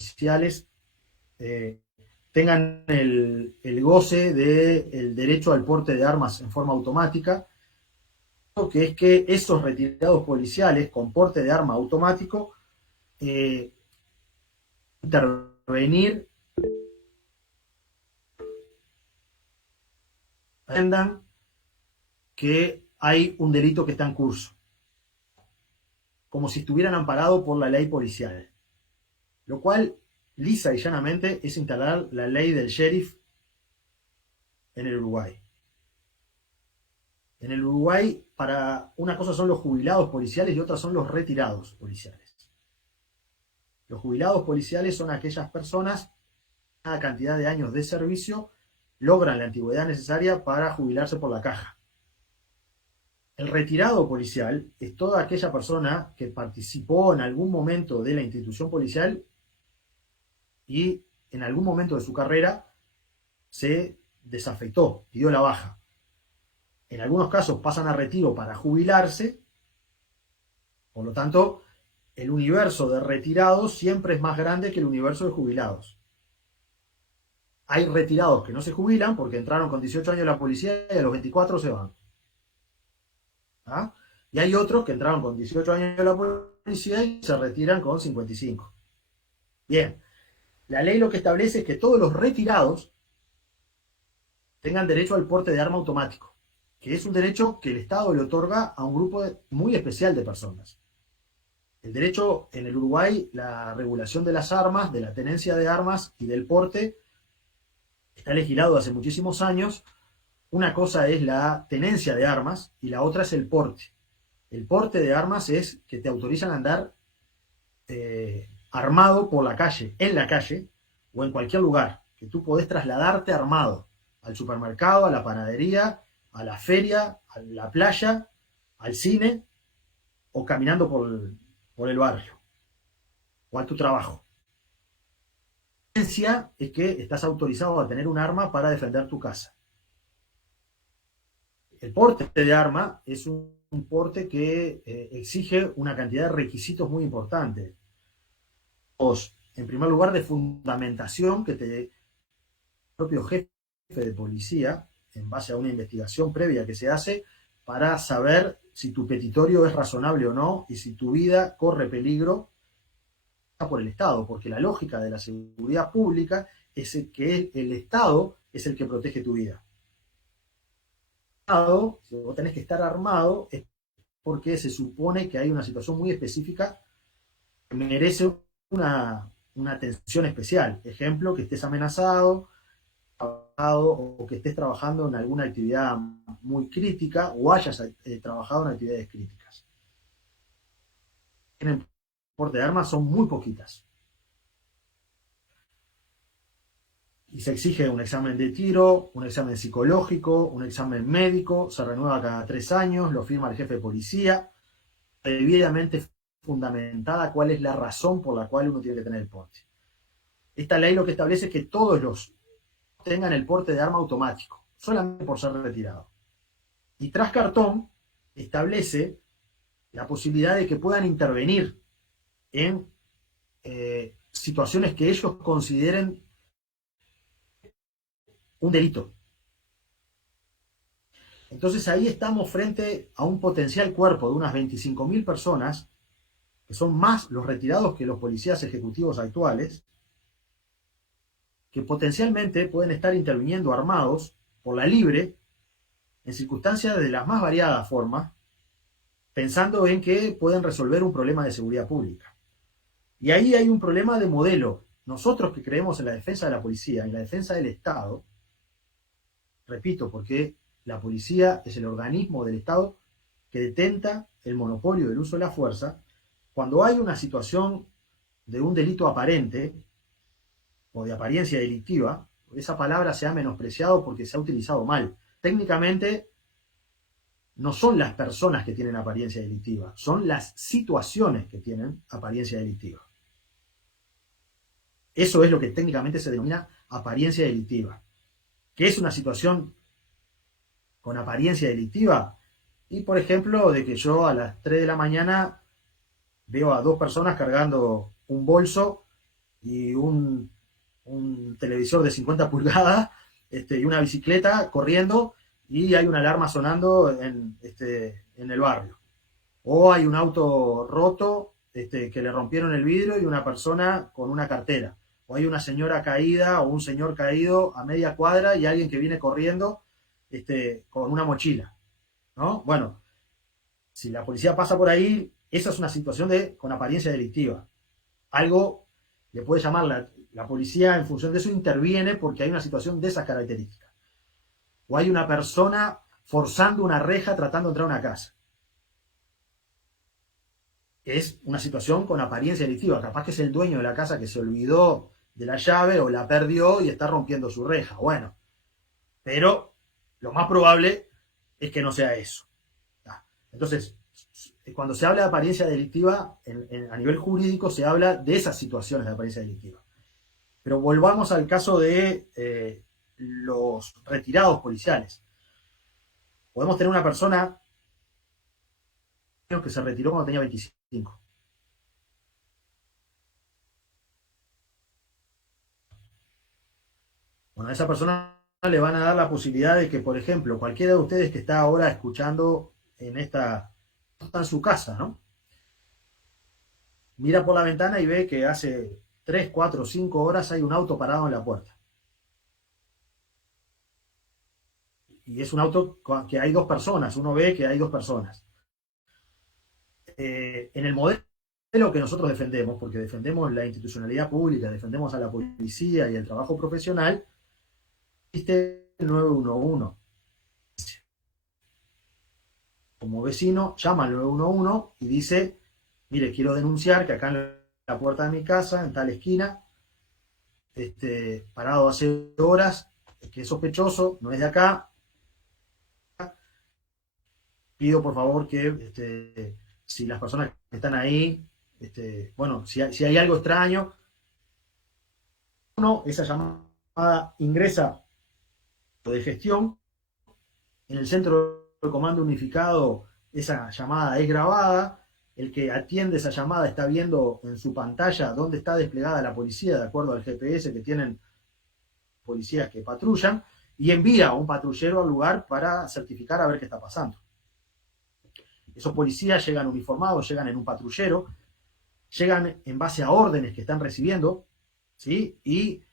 oficiales tengan el goce del derecho al porte de armas en forma automática, que es que esos retirados policiales con porte de arma automático intervenir, entiendan que hay un delito que está en curso, como si estuvieran amparados por la ley policial, lo cual lisa y llanamente es instalar la ley del sheriff en el Uruguay. En el Uruguay, para una cosa son los jubilados policiales y otra son los retirados policiales. Los jubilados policiales son aquellas personas que cada cantidad de años de servicio logran la antigüedad necesaria para jubilarse por la caja. El retirado policial es toda aquella persona que participó en algún momento de la institución policial y en algún momento de su carrera se desafectó, pidió la baja. En algunos casos pasan a retiro para jubilarse, por lo tanto, el universo de retirados siempre es más grande que el universo de jubilados. Hay retirados que no se jubilan porque entraron con 18 años en la policía y a los 24 se van. ¿Ah? Y hay otros que entraron con 18 años en la policía y se retiran con 55. Bien, la ley lo que establece es que todos los retirados tengan derecho al porte de arma automático, que es un derecho que el Estado le otorga a un grupo muy especial de personas. El derecho en el Uruguay, la regulación de las armas, de la tenencia de armas y del porte, está legislado hace muchísimos años. Una cosa es la tenencia de armas y la otra es el porte. El porte de armas es que te autorizan a andar armado por la calle, en la calle o en cualquier lugar, que tú podés trasladarte armado al supermercado, a la panadería, a la feria, a la playa, al cine o caminando por el barrio o a tu trabajo. La diferencia es que estás autorizado a tener un arma para defender tu casa. El porte de arma es un porte que exige una cantidad de requisitos muy importantes. En primer lugar, de fundamentación que te el propio jefe de policía, en base a una investigación previa que se hace, para saber si tu petitorio es razonable o no y si tu vida corre peligro por el Estado, porque la lógica de la seguridad pública es que el Estado es el que protege tu vida. Si vos tenés que estar armado es porque se supone que hay una situación muy específica que merece una atención especial. Ejemplo, que estés amenazado o que estés trabajando en alguna actividad muy crítica o hayas trabajado en actividades críticas. En el porte de armas son muy poquitas. Y se exige un examen de tiro, un examen psicológico, un examen médico, se renueva cada 3 años, lo firma el jefe de policía, debidamente fundamentada cuál es la razón por la cual uno tiene que tener el porte. Esta ley lo que establece es que todos los tengan el porte de arma automático, solamente por ser retirado. Y tras cartón establece la posibilidad de que puedan intervenir en situaciones que ellos consideren un delito. Entonces ahí estamos frente a un potencial cuerpo de unas 25.000 personas, que son más los retirados que los policías ejecutivos actuales, que potencialmente pueden estar interviniendo armados por la libre en circunstancias de las más variadas formas, pensando en que pueden resolver un problema de seguridad pública. Y ahí hay un problema de modelo. Nosotros que creemos en la defensa de la policía, en la defensa del Estado, repito, porque la policía es el organismo del Estado que detenta el monopolio del uso de la fuerza, cuando hay una situación de un delito aparente o de apariencia delictiva, esa palabra se ha menospreciado porque se ha utilizado mal. Técnicamente no son las personas que tienen apariencia delictiva, son las situaciones que tienen apariencia delictiva. Eso es lo que técnicamente se denomina apariencia delictiva. ¿Qué es una situación con apariencia delictiva? Y por ejemplo, de que yo a las 3 de la mañana veo a dos personas cargando un bolso y un televisor de 50 pulgadas y una bicicleta corriendo y hay una alarma sonando en el barrio. O hay un auto roto que le rompieron el vidrio y una persona con una cartera. O hay una señora caída o un señor caído a media cuadra y alguien que viene corriendo con una mochila, ¿no? Bueno, si la policía pasa por ahí, esa es una situación con apariencia delictiva. Algo le puede llamar la policía, en función de eso interviene porque hay una situación de esas características. O hay una persona forzando una reja tratando de entrar a una casa. Es una situación con apariencia delictiva. Capaz que es el dueño de la casa que se olvidó de la llave o la perdió y está rompiendo su reja. Bueno, pero lo más probable es que no sea eso. Entonces, cuando se habla de apariencia delictiva, a nivel jurídico se habla de esas situaciones de apariencia delictiva. Pero volvamos al caso de los retirados policiales. Podemos tener una persona que se retiró cuando tenía 25. Bueno, a esa persona le van a dar la posibilidad de que, por ejemplo, cualquiera de ustedes que está ahora escuchando está en su casa, ¿no? Mira por la ventana y ve que hace 3, 4, 5 horas hay un auto parado en la puerta. Y es un auto que hay dos personas, uno ve que hay dos personas. En el modelo que nosotros defendemos, porque defendemos la institucionalidad pública, defendemos a la policía y el trabajo profesional, existe el 911. Como vecino, llama al 911 y dice, mire, quiero denunciar que acá en la puerta de mi casa, en tal esquina, parado hace horas, que es sospechoso, no es de acá, pido por favor que si las personas que están ahí, bueno, si hay algo extraño, esa llamada ingresa de gestión, en el centro de comando unificado esa llamada es grabada, el que atiende esa llamada está viendo en su pantalla dónde está desplegada la policía, de acuerdo al GPS que tienen policías que patrullan, y envía a un patrullero al lugar para certificar a ver qué está pasando. Esos policías llegan uniformados, llegan en un patrullero, llegan en base a órdenes que están recibiendo, ¿sí? Y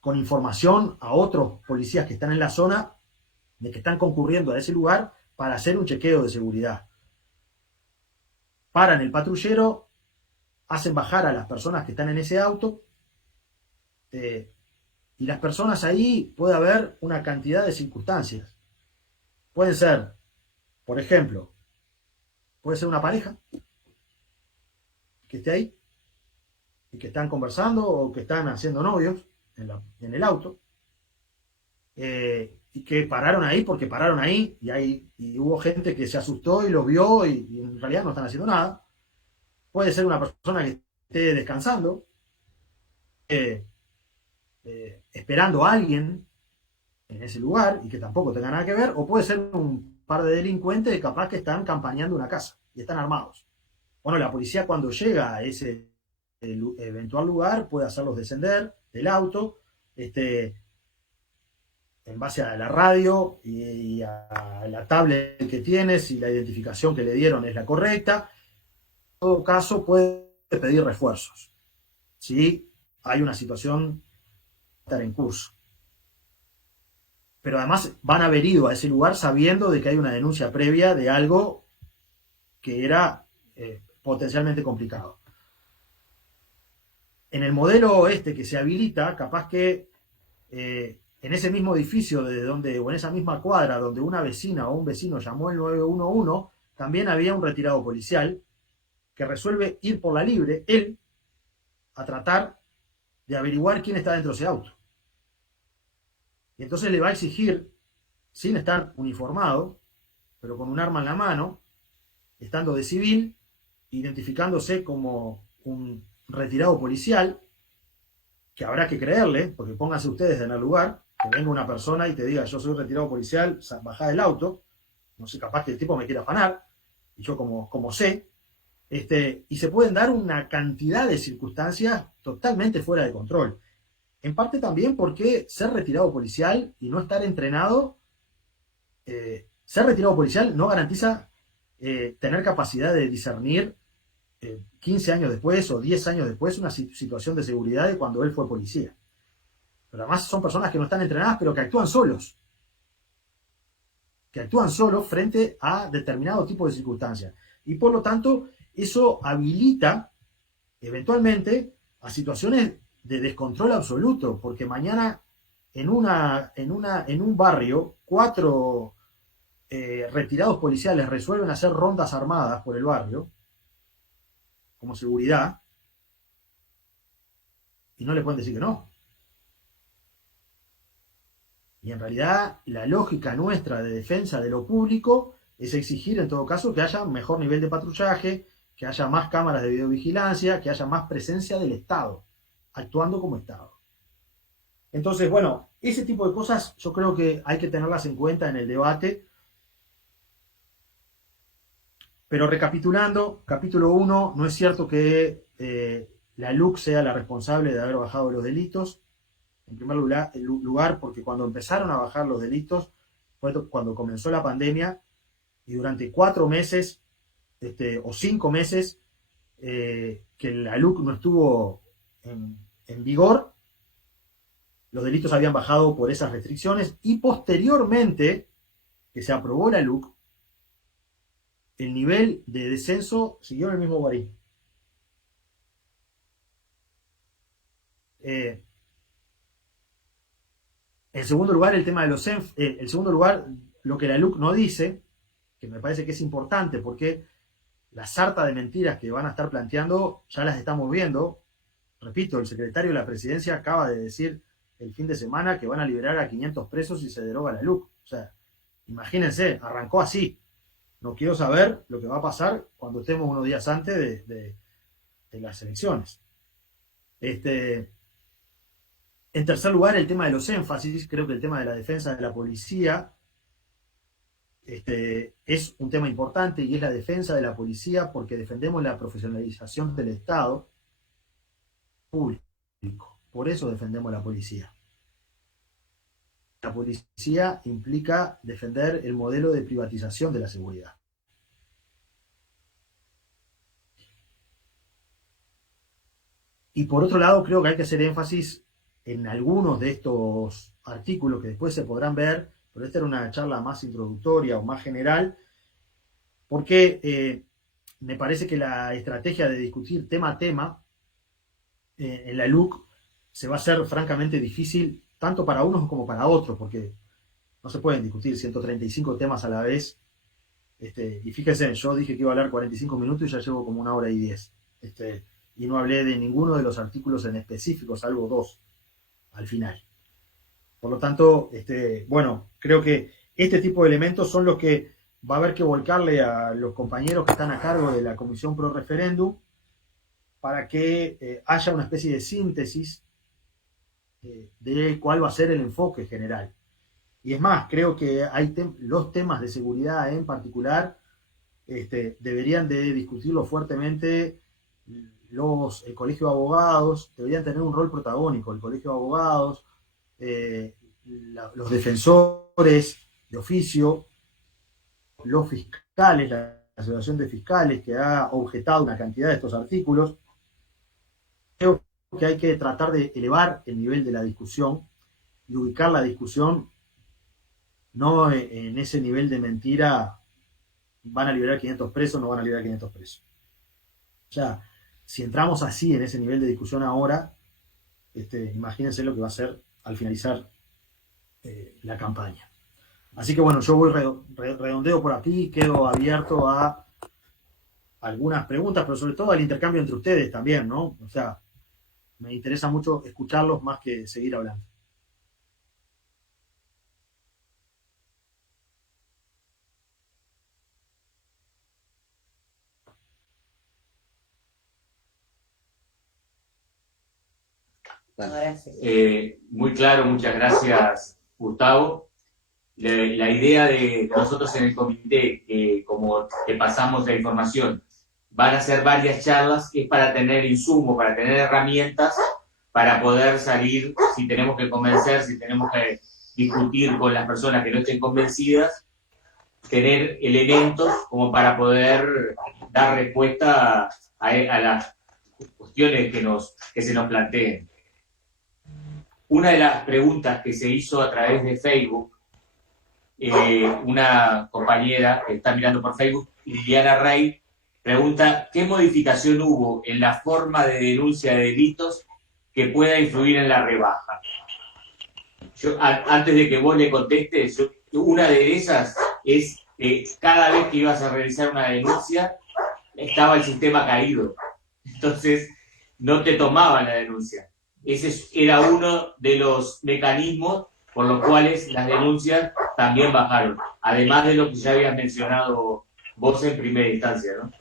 con información a otros policías que están en la zona de que están concurriendo a ese lugar para hacer un chequeo de seguridad. Paran el patrullero, hacen bajar a las personas que están en ese auto, y las personas ahí puede haber una cantidad de circunstancias. Pueden ser, por ejemplo, puede ser una pareja que esté ahí y que están conversando o que están haciendo novios en el auto, y que pararon ahí porque pararon ahí y hubo gente que se asustó y los vio y en realidad no están haciendo nada. Puede ser una persona que esté descansando, esperando a alguien en ese lugar y que tampoco tenga nada que ver, o puede ser un par de delincuentes capaz que están campañando una casa y están armados. Bueno, la policía cuando llega a ese eventual lugar puede hacerlos descender del auto, en base a la radio y a la tablet que tienes y la identificación que le dieron es la correcta. En todo caso puede pedir refuerzos si hay una situación estar en curso. Pero además van a haber ido a ese lugar sabiendo de que hay una denuncia previa de algo que era potencialmente complicado. En el modelo que se habilita, capaz que en ese mismo edificio o en esa misma cuadra donde una vecina o un vecino llamó el 911, también había un retirado policial que resuelve ir por la libre, él, a tratar de averiguar quién está dentro de ese auto. Y entonces le va a exigir, sin estar uniformado, pero con un arma en la mano, estando de civil, identificándose como un retirado policial, que habrá que creerle, porque pónganse ustedes en el lugar, que venga una persona y te diga, yo soy retirado policial, bajá del auto, no sé, capaz que el tipo me quiera afanar, y yo como sé, y se pueden dar una cantidad de circunstancias totalmente fuera de control. En parte también porque ser retirado policial y no estar entrenado, ser retirado policial no garantiza tener capacidad de discernir 15 años después o 10 años después una situación de seguridad de cuando él fue policía. Pero además son personas que no están entrenadas, pero que actúan solos. Que actúan solos frente a determinado tipo de circunstancias. Y por lo tanto, eso habilita eventualmente a situaciones de descontrol absoluto, porque mañana en un barrio, 4 retirados policiales resuelven hacer rondas armadas por el barrio, como seguridad, y no le pueden decir que no. Y en realidad la lógica nuestra de defensa de lo público es exigir en todo caso que haya un mejor nivel de patrullaje, que haya más cámaras de videovigilancia, que haya más presencia del Estado, actuando como Estado. Entonces, bueno, ese tipo de cosas yo creo que hay que tenerlas en cuenta en el debate. Pero recapitulando, capítulo 1, no es cierto que la LUC sea la responsable de haber bajado los delitos. En primer lugar, porque cuando empezaron a bajar los delitos fue cuando comenzó la pandemia y durante 4 meses o 5 meses que la LUC no estuvo en vigor, los delitos habían bajado por esas restricciones y posteriormente que se aprobó la LUC, el nivel de descenso siguió en el mismo guarí. En segundo lugar, el tema de los en segundo lugar, lo que la LUC no dice, que me parece que es importante, porque la sarta de mentiras que van a estar planteando ya las estamos viendo. Repito, el secretario de la presidencia acaba de decir el fin de semana que van a liberar a 500 presos si se deroga la LUC. O sea, imagínense, arrancó así. No quiero saber lo que va a pasar cuando estemos unos días antes de las elecciones. En tercer lugar, el tema de los énfasis. Creo que el tema de la defensa de la policía es un tema importante y es la defensa de la policía porque defendemos la profesionalización del Estado público. Por eso defendemos la policía. La policía implica defender el modelo de privatización de la seguridad. Y por otro lado, creo que hay que hacer énfasis en algunos de estos artículos que después se podrán ver, pero esta era una charla más introductoria o más general, porque me parece que la estrategia de discutir tema a tema en la LUC se va a hacer francamente difícil tanto para unos como para otros, porque no se pueden discutir 135 temas a la vez. Y fíjense, yo dije que iba a hablar 45 minutos y ya llevo como 1 hora y 10. Y no hablé de ninguno de los artículos en específico, salvo 2 al final. Por lo tanto, bueno, creo que este tipo de elementos son los que va a haber que volcarle a los compañeros que están a cargo de la Comisión Pro Referéndum para que haya una especie de síntesis de cuál va a ser el enfoque general. Y es más, creo que hay los temas de seguridad en particular deberían de discutirlo fuertemente el Colegio de Abogados, deberían tener un rol protagónico, el Colegio de Abogados, los defensores de oficio, los fiscales, la Asociación de Fiscales que ha objetado una cantidad de estos artículos. Creo que hay que tratar de elevar el nivel de la discusión y ubicar la discusión no en ese nivel de mentira, van a liberar 500 presos, no van a liberar 500 presos. O sea, si entramos así en ese nivel de discusión ahora, imagínense lo que va a ser al finalizar la campaña. Así que bueno, yo voy redondeo por aquí, quedo abierto a algunas preguntas, pero sobre todo al intercambio entre ustedes también, ¿no? O sea, me interesa mucho escucharlos más que seguir hablando. Ahora sí. Muy claro, muchas gracias, Gustavo. La idea de nosotros en el comité, como que pasamos la información, van a ser varias charlas, es para tener insumos, para tener herramientas, para poder salir, si tenemos que convencer, si tenemos que discutir con las personas que no estén convencidas, tener elementos como para poder dar respuesta a las cuestiones que se nos planteen. Una de las preguntas que se hizo a través de Facebook, una compañera que está mirando por Facebook, Liliana Rey, pregunta ¿qué modificación hubo en la forma de denuncia de delitos que pueda influir en la rebaja? Yo, antes de que vos le contestes, una de esas es que cada vez que ibas a realizar una denuncia estaba el sistema caído. Entonces, no te tomaban la denuncia. Ese era uno de los mecanismos por los cuales las denuncias también bajaron, además de lo que ya habías mencionado vos en primera instancia, ¿no?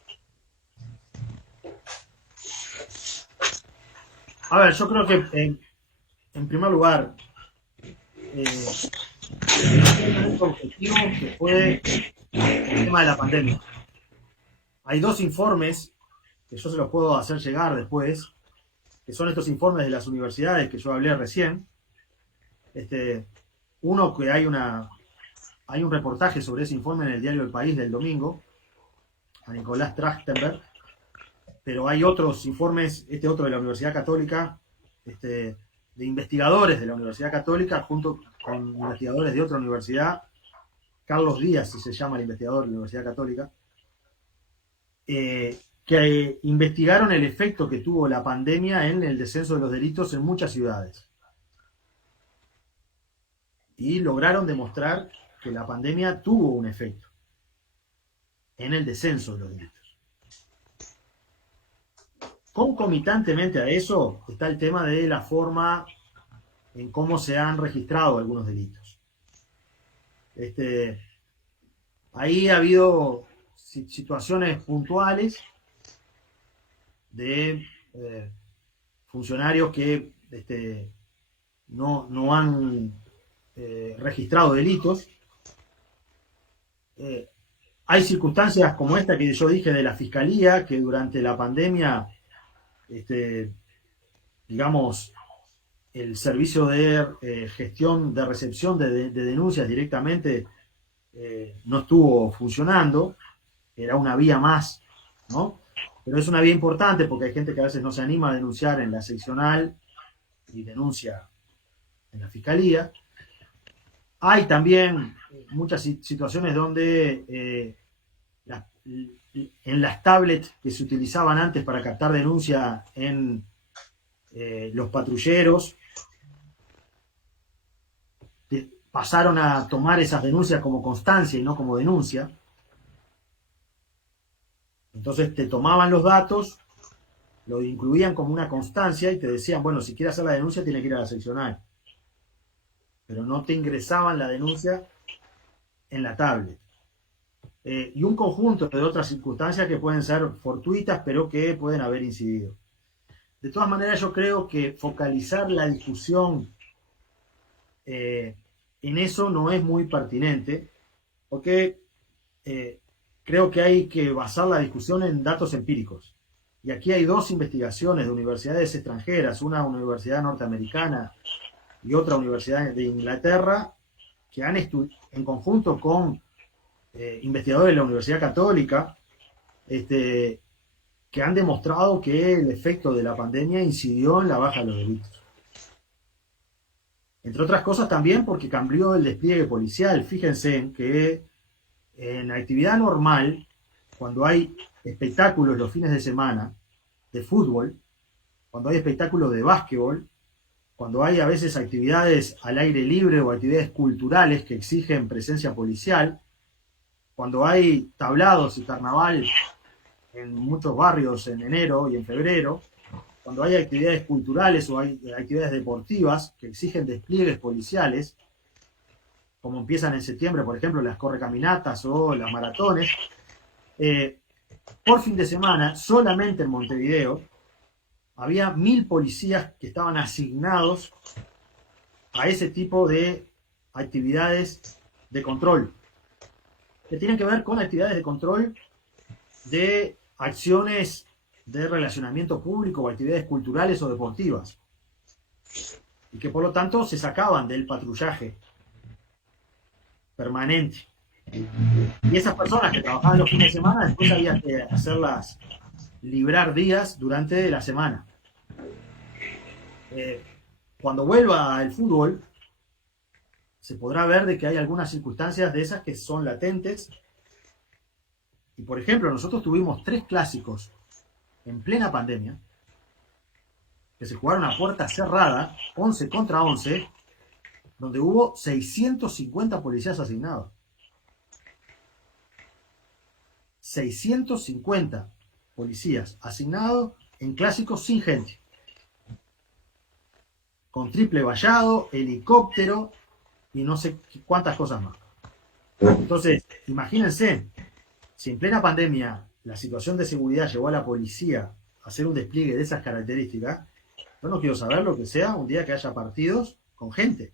A ver, yo creo que en primer lugar, un objetivo que fue el tema de la pandemia. Hay dos informes que yo se los puedo hacer llegar después, que son estos informes de las universidades que yo hablé recién. Uno que hay un reportaje sobre ese informe en el diario El País del domingo, a Nicolás Trachtenberg, pero hay otros informes, otro de la Universidad Católica, de investigadores de la Universidad Católica, junto con investigadores de otra universidad, Carlos Díaz se llama el investigador de la Universidad Católica, que investigaron el efecto que tuvo la pandemia en el descenso de los delitos en muchas ciudades. Y lograron demostrar que la pandemia tuvo un efecto en el descenso de los delitos. Concomitantemente a eso está el tema de la forma en cómo se han registrado algunos delitos. Ahí ha habido situaciones puntuales de funcionarios que no han registrado delitos. Hay circunstancias como esta que yo dije de la Fiscalía, que durante la pandemia, digamos, el servicio de gestión, de recepción de denuncias directamente no estuvo funcionando, era una vía más, ¿no? Pero es una vía importante porque hay gente que a veces no se anima a denunciar en la seccional y denuncia en la Fiscalía. Hay también muchas situaciones donde en las tablets que se utilizaban antes para captar denuncia en los patrulleros, pasaron a tomar esas denuncias como constancia y no como denuncia. Entonces te tomaban los datos, lo incluían como una constancia y te decían, bueno, si quieres hacer la denuncia tiene que ir a la seccional. Pero no te ingresaban la denuncia en la tablet. Y un conjunto de otras circunstancias que pueden ser fortuitas, pero que pueden haber incidido. De todas maneras, yo creo que focalizar la discusión en eso no es muy pertinente, porque creo que hay que basar la discusión en datos empíricos. Y aquí hay dos investigaciones de universidades extranjeras, una universidad norteamericana y otra universidad de Inglaterra, que han en conjunto con investigadores de la Universidad Católica, que han demostrado que el efecto de la pandemia incidió en la baja de los delitos. Entre otras cosas también porque cambió el despliegue policial. Fíjense en que en actividad normal, cuando hay espectáculos los fines de semana de fútbol, cuando hay espectáculos de básquetbol, cuando hay a veces actividades al aire libre o actividades culturales que exigen presencia policial, cuando hay tablados y carnaval en muchos barrios en enero y en febrero, cuando hay actividades culturales o hay actividades deportivas que exigen despliegues policiales, como empiezan en septiembre, por ejemplo, las correcaminatas o las maratones, por fin de semana, solamente en Montevideo, había 1000 policías que estaban asignados a ese tipo de actividades de control, que tienen que ver con actividades de control de acciones de relacionamiento público o actividades culturales o deportivas, y que por lo tanto se sacaban del patrullaje permanente. Y esas personas que trabajaban los fines de semana, después había que hacerlas librar días durante la semana. Cuando vuelva el fútbol, se podrá ver de que hay algunas circunstancias de esas que son latentes. Y por ejemplo, nosotros tuvimos 3 clásicos en plena pandemia que se jugaron a puerta cerrada, 11 contra 11, donde hubo 650 policías asignados. 650 policías asignados en clásicos sin gente, con triple vallado, helicóptero y no sé cuántas cosas más. Entonces, imagínense, si en plena pandemia la situación de seguridad llevó a la policía a hacer un despliegue de esas características, yo no quiero saber lo que sea un día que haya partidos con gente.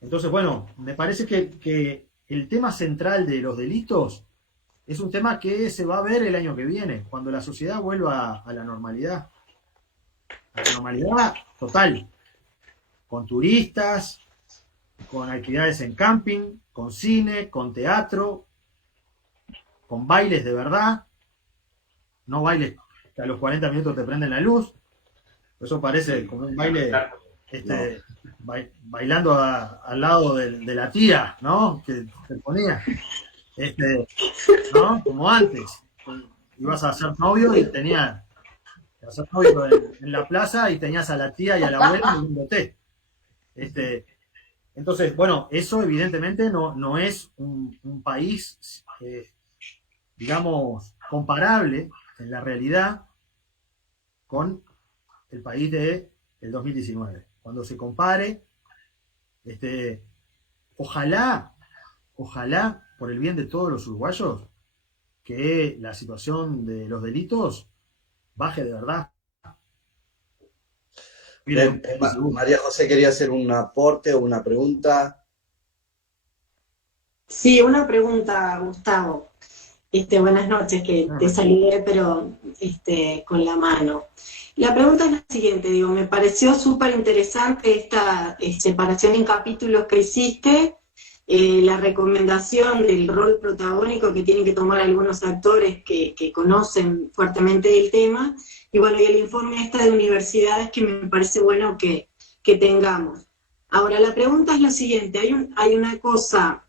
Entonces, bueno, me parece que el tema central de los delitos es un tema que se va a ver el año que viene, cuando la sociedad vuelva a la normalidad. A la normalidad total. Con turistas, con actividades en camping, con cine, con teatro, con bailes de verdad. No bailes que a los 40 minutos te prenden la luz. Eso parece como un baile... bailando al lado de la tía, ¿no? Que te ponía, ¿no? Como antes. Ibas a hacer novio y tenías a hacer novio en la plaza y tenías a la tía y a la abuela mirándote. Entonces, bueno, eso evidentemente no es un país, digamos, comparable en la realidad con el país del 2019. Cuando se compare, ojalá, por el bien de todos los uruguayos, que la situación de los delitos baje de verdad. Bien, María José quería hacer un aporte o una pregunta. Sí, una pregunta, Gustavo. Buenas noches, que te saludé, pero con la mano. La pregunta es la siguiente, digo, me pareció súper interesante esta separación en capítulos que hiciste, la recomendación del rol protagónico que tienen que tomar algunos actores que conocen fuertemente el tema, y bueno, y el informe de universidades que me parece bueno que tengamos. Ahora, la pregunta es la siguiente, hay una cosa...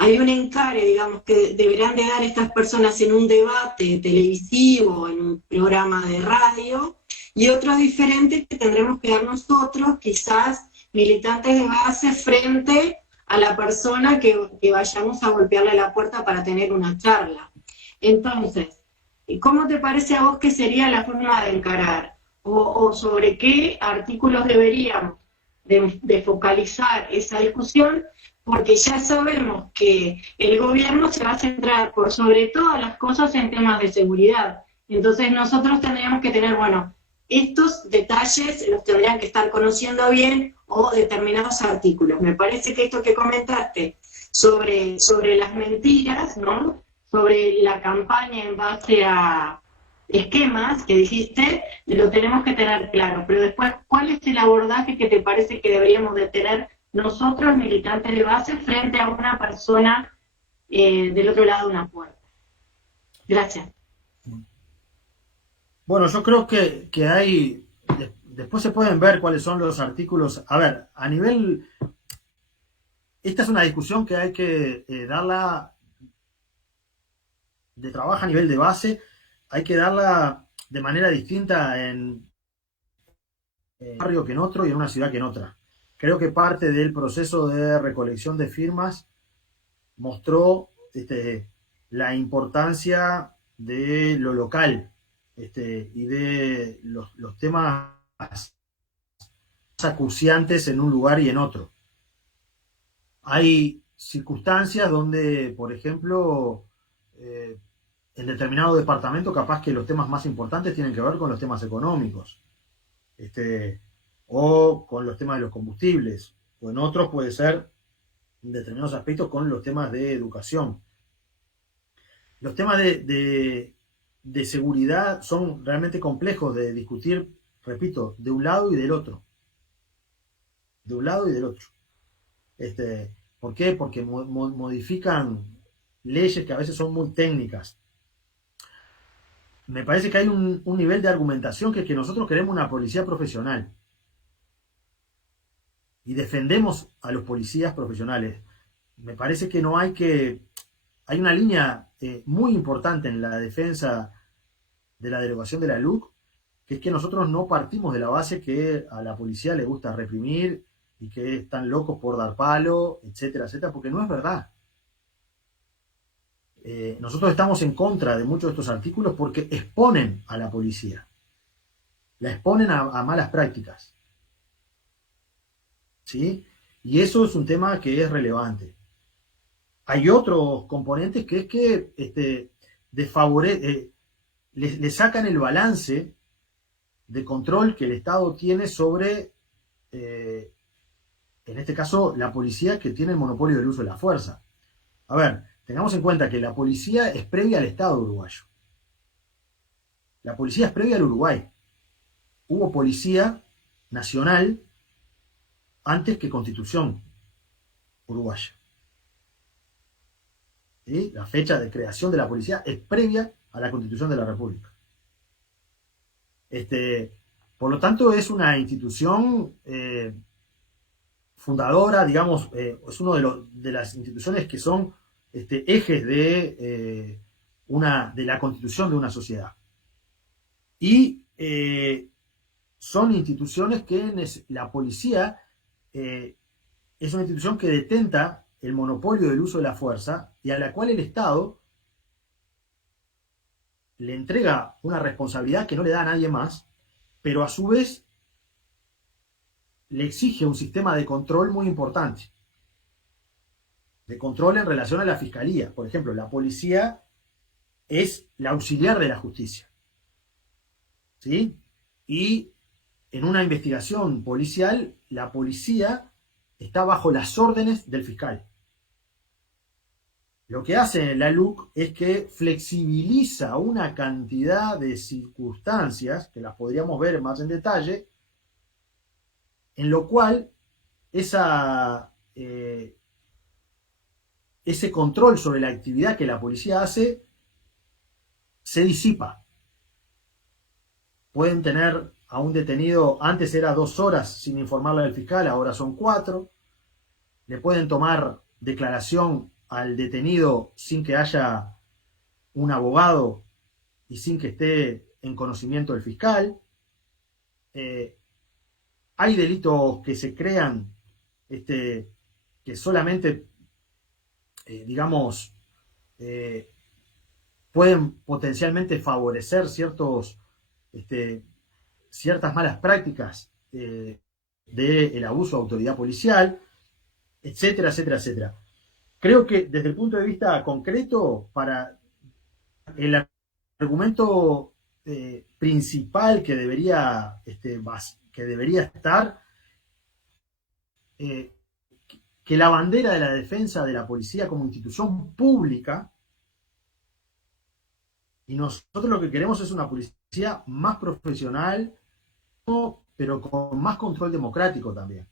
Hay un encare, digamos, que deberán de dar estas personas en un debate televisivo, en un programa de radio, y otro diferente que tendremos que dar nosotros, quizás militantes de base, frente a la persona que vayamos a golpearle la puerta para tener una charla. Entonces, ¿cómo te parece a vos que sería la forma de encarar? O sobre qué artículos deberíamos de focalizar esa discusión, porque ya sabemos que el gobierno se va a centrar por sobre todas las cosas en temas de seguridad. Entonces nosotros tendríamos que tener, bueno, estos detalles los tendrían que estar conociendo bien, o determinados artículos. Me parece que esto que comentaste sobre las mentiras, ¿no? Sobre la campaña en base a esquemas que dijiste, lo tenemos que tener claro. Pero después, ¿cuál es el abordaje que te parece que deberíamos de tener nosotros, militantes de base, frente a una persona del otro lado de una puerta? Gracias. Bueno, yo creo que hay... Después se pueden ver cuáles son los artículos. A ver, a nivel... Esta es una discusión que hay que darla de trabajo a nivel de base. Hay que darla de manera distinta en un barrio que en otro y en una ciudad que en otra. Creo que parte del proceso de recolección de firmas mostró la importancia de lo local y de los temas acuciantes en un lugar y en otro. Hay circunstancias donde, por ejemplo, en determinado departamento capaz que los temas más importantes tienen que ver con los temas económicos, o con los temas de los combustibles, o en otros puede ser, en determinados aspectos, con los temas de educación. Los temas de seguridad son realmente complejos de discutir, repito, de un lado y del otro. De un lado y del otro. ¿Por qué? Porque modifican leyes que a veces son muy técnicas. Me parece que hay un nivel de argumentación que es que nosotros queremos una policía profesional. Y defendemos a los policías profesionales. Me parece que no hay que... Hay una línea muy importante en la defensa de la derogación de la LUC, que es que nosotros no partimos de la base que a la policía le gusta reprimir y que están locos por dar palo, etcétera, etcétera, porque no es verdad. Nosotros estamos en contra de muchos de estos artículos porque exponen a la policía, la exponen a malas prácticas, ¿sí? Y eso es un tema que es relevante. Hay otros componentes que es que le sacan el balance de control que el Estado tiene sobre, en este caso, la policía, que tiene el monopolio del uso de la fuerza. A ver, tengamos en cuenta que la policía es previa al Estado uruguayo. La policía es previa al Uruguay. Hubo policía nacional antes que Constitución uruguaya. ¿Sí? La fecha de creación de la policía es previa a la Constitución de la República. Por lo tanto, es una institución fundadora, digamos, es una de las instituciones que son ejes de la constitución de una sociedad. Y son instituciones que la policía es una institución que detenta el monopolio del uso de la fuerza y a la cual el Estado le entrega una responsabilidad que no le da a nadie más, pero a su vez le exige un sistema de control muy importante. De control en relación a la fiscalía. Por ejemplo, la policía es la auxiliar de la justicia. ¿Sí? Y en una investigación policial, la policía está bajo las órdenes del fiscal. Lo que hace la LUC es que flexibiliza una cantidad de circunstancias, que las podríamos ver más en detalle, en lo cual ese control sobre la actividad que la policía hace se disipa. Pueden tener a un detenido, antes era 2 horas sin informarle al fiscal, ahora son 4. Le pueden tomar declaración al detenido sin que haya un abogado y sin que esté en conocimiento del fiscal. Hay delitos que se crean que solamente, digamos, pueden potencialmente favorecer ciertas malas prácticas del abuso de autoridad policial, etcétera, etcétera, etcétera. Creo que desde el punto de vista concreto, para el argumento principal que debería estar, que la bandera de la defensa de la policía como institución pública, y nosotros lo que queremos es una policía más profesional, pero con más control democrático también.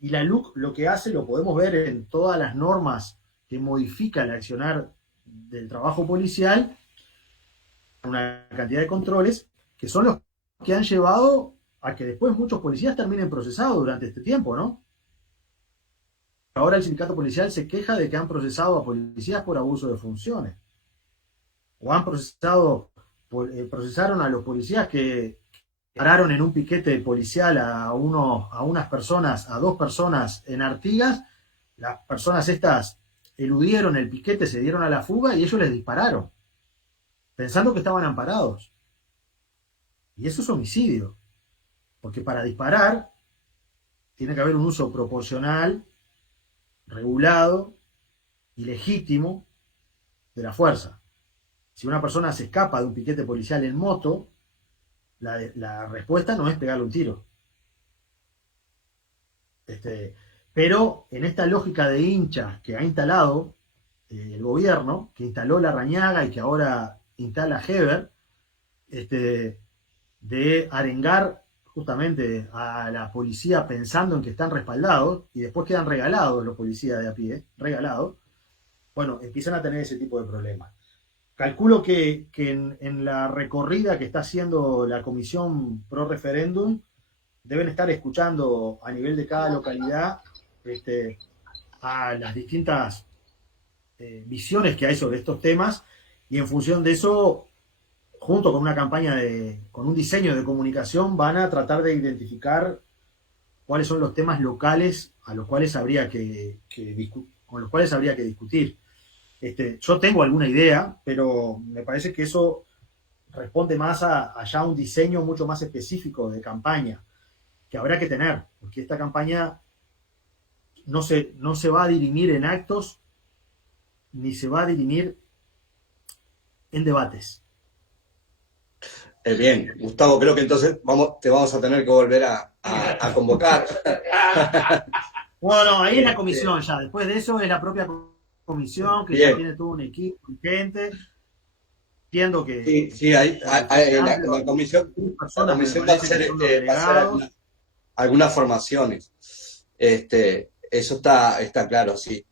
Y la LUC lo que hace, lo podemos ver en todas las normas que modifican el accionar del trabajo policial, una cantidad de controles que son los que han llevado a que después muchos policías terminen procesados durante este tiempo, ¿no? Ahora el sindicato policial se queja de que han procesado a policías por abuso de funciones. O han procesaron a los policías que pararon en un piquete policial a 2 personas en Artigas. Las personas estas eludieron el piquete, se dieron a la fuga y ellos les dispararon, pensando que estaban amparados. Y eso es homicidio, porque para disparar tiene que haber un uso proporcional, regulado y legítimo de la fuerza. Si una persona se escapa de un piquete policial en moto, la respuesta no es pegarle un tiro. Pero en esta lógica de hinchas que ha instalado el gobierno, que instaló Larrañaga y que ahora instala Heber, de arengar justamente a la policía pensando en que están respaldados y después quedan regalados los policías de a pie, regalados, bueno, empiezan a tener ese tipo de problemas. Calculo que en la recorrida que está haciendo la Comisión Pro Referéndum deben estar escuchando a nivel de cada localidad a las distintas visiones que hay sobre estos temas y en función de eso, junto con una campaña con un diseño de comunicación, van a tratar de identificar cuáles son los temas locales a los cuales habría con los cuales habría que discutir. Yo tengo alguna idea, pero me parece que eso responde más a ya un diseño mucho más específico de campaña que habrá que tener, porque esta campaña no se va a dirimir en actos ni se va a dirimir en debates. Bien, Gustavo, creo que entonces te vamos a tener que volver a convocar. No, ahí es la comisión ya. Después de eso es la propia comisión que Bien. ya tiene todo un equipo de gente. Entiendo que Sí, la comisión va a hacer algunas formaciones. Eso está claro, sí.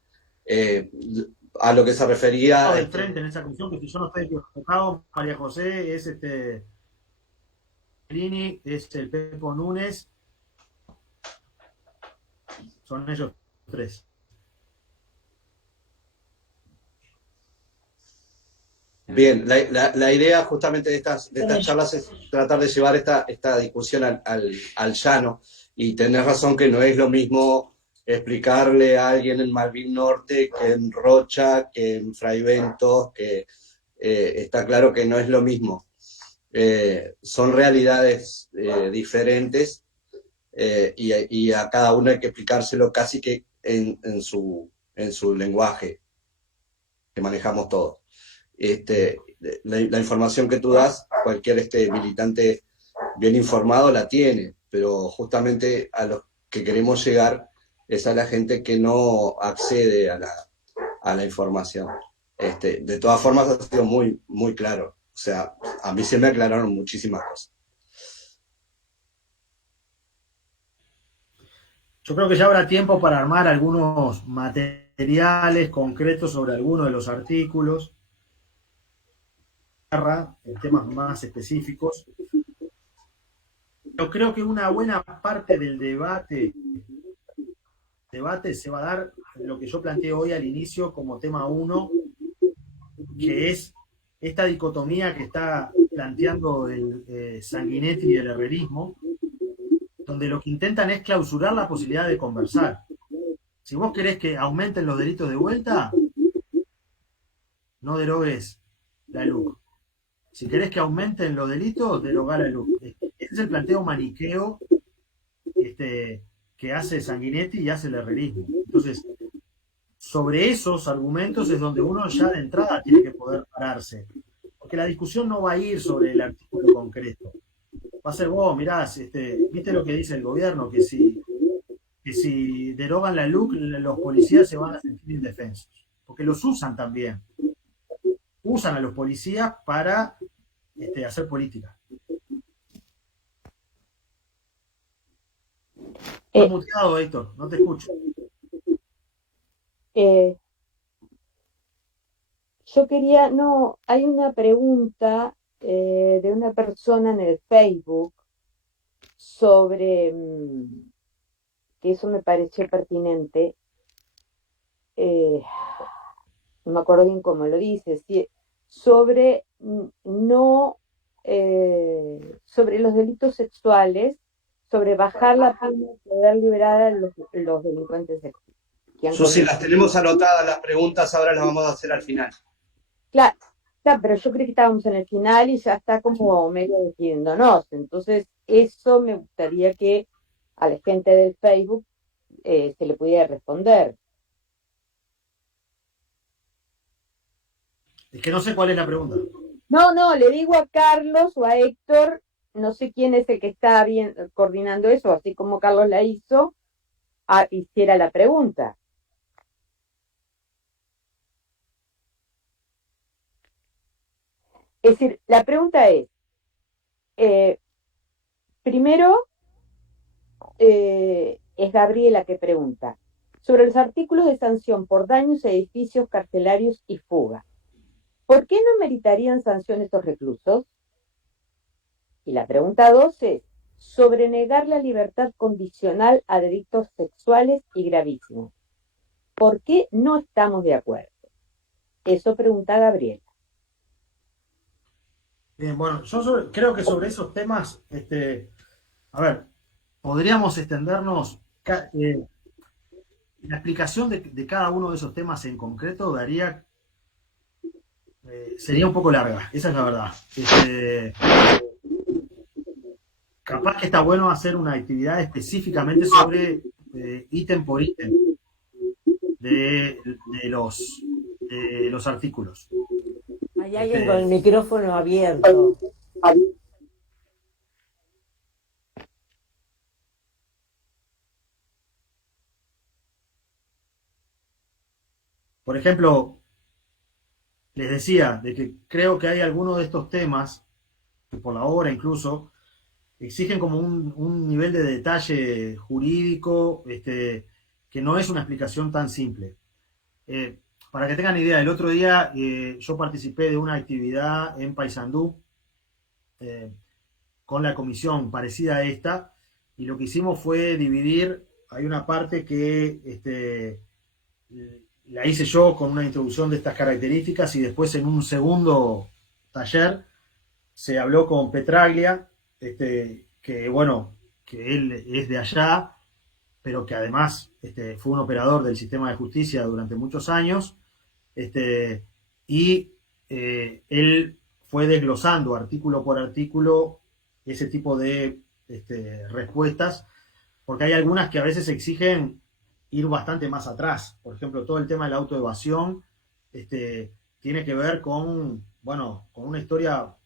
A lo que se refería. del frente en esa comisión, que si yo no estoy equivocado, María José es Lini, es el Pepo Núñez. Son ellos tres. Bien, la idea justamente de estas charlas es tratar de llevar esta discusión al llano, y tenés razón que no es lo mismo explicarle a alguien en Malvin Norte que en Rocha, que en Fraiventos, que está claro que no es lo mismo. Son realidades diferentes, y a cada uno hay que explicárselo casi que en su lenguaje que manejamos todos. La información que tú das, cualquier militante bien informado la tiene, pero justamente a los que queremos llegar es a la gente que no accede a la información. De todas formas ha sido muy, muy claro. O sea, a mí se me aclararon muchísimas cosas. Yo creo que ya habrá tiempo para armar algunos materiales concretos sobre algunos de los artículos en temas más específicos. Yo creo que una buena parte del debate se va a dar en lo que yo planteé hoy al inicio como tema 1, que es esta dicotomía que está planteando el Sanguinetti y el herrerismo, donde lo que intentan es clausurar la posibilidad de conversar. Si vos querés que aumenten los delitos de vuelta, no derogues la LUC. Si querés que aumenten los delitos, derogá la LUC. Ese es el planteo maniqueo que hace Sanguinetti y hace el herrerismo. Entonces, sobre esos argumentos es donde uno ya de entrada tiene que poder pararse. Porque la discusión no va a ir sobre el artículo concreto. Va a ser vos, mirá, viste lo que dice el gobierno, que si derogan la LUC, los policías se van a sentir indefensos. Porque los usan también. Usan a los policías para hacer política. Estás muteado, Héctor, no te escucho. Yo quería, hay una pregunta de una persona en el Facebook sobre, que eso me pareció pertinente, no me acuerdo bien cómo lo dice, sobre sobre los delitos sexuales, sobre bajar la pena y poder liberar a los delincuentes sexuales. Susi, las tenemos anotadas las preguntas, ahora las vamos a hacer al final. Claro, pero yo creí que estábamos en el final y ya está como medio decidiéndonos. Entonces, eso me gustaría que a la gente del Facebook se le pudiera responder. Es que no sé cuál es la pregunta. No, le digo a Carlos o a Héctor, no sé quién es el que está bien coordinando eso, así como Carlos la hizo, hiciera la pregunta. Es decir, la pregunta es, primero, es Gabriela que pregunta, sobre los artículos de sanción por daños a edificios carcelarios y fuga. ¿Por qué no meritarían sanción estos reclusos? Y la pregunta 2 es, sobre negar la libertad condicional a delitos sexuales y gravísimos. ¿Por qué no estamos de acuerdo? Eso pregunta Gabriela. Bien, bueno, yo creo que sobre esos temas, a ver, podríamos extendernos, la explicación de cada uno de esos temas en concreto sería un poco larga, esa es la verdad. Capaz que está bueno hacer una actividad específicamente sobre ítem por ítem de los artículos. Hay alguien con el micrófono abierto. Por ejemplo, les decía de que creo que hay algunos de estos temas, que por la hora incluso, exigen como un nivel de detalle jurídico que no es una explicación tan simple. Para que tengan idea, el otro día yo participé de una actividad en Paysandú con la comisión parecida a esta, y lo que hicimos fue dividir, hay una parte que la hice yo con una introducción de estas características, y después en un segundo taller se habló con Petraglia, que bueno, que él es de allá, pero que además fue un operador del sistema de justicia durante muchos años, y él fue desglosando artículo por artículo ese tipo de respuestas, porque hay algunas que a veces exigen ir bastante más atrás. Por ejemplo, todo el tema de la autoevasión tiene que ver con una historia,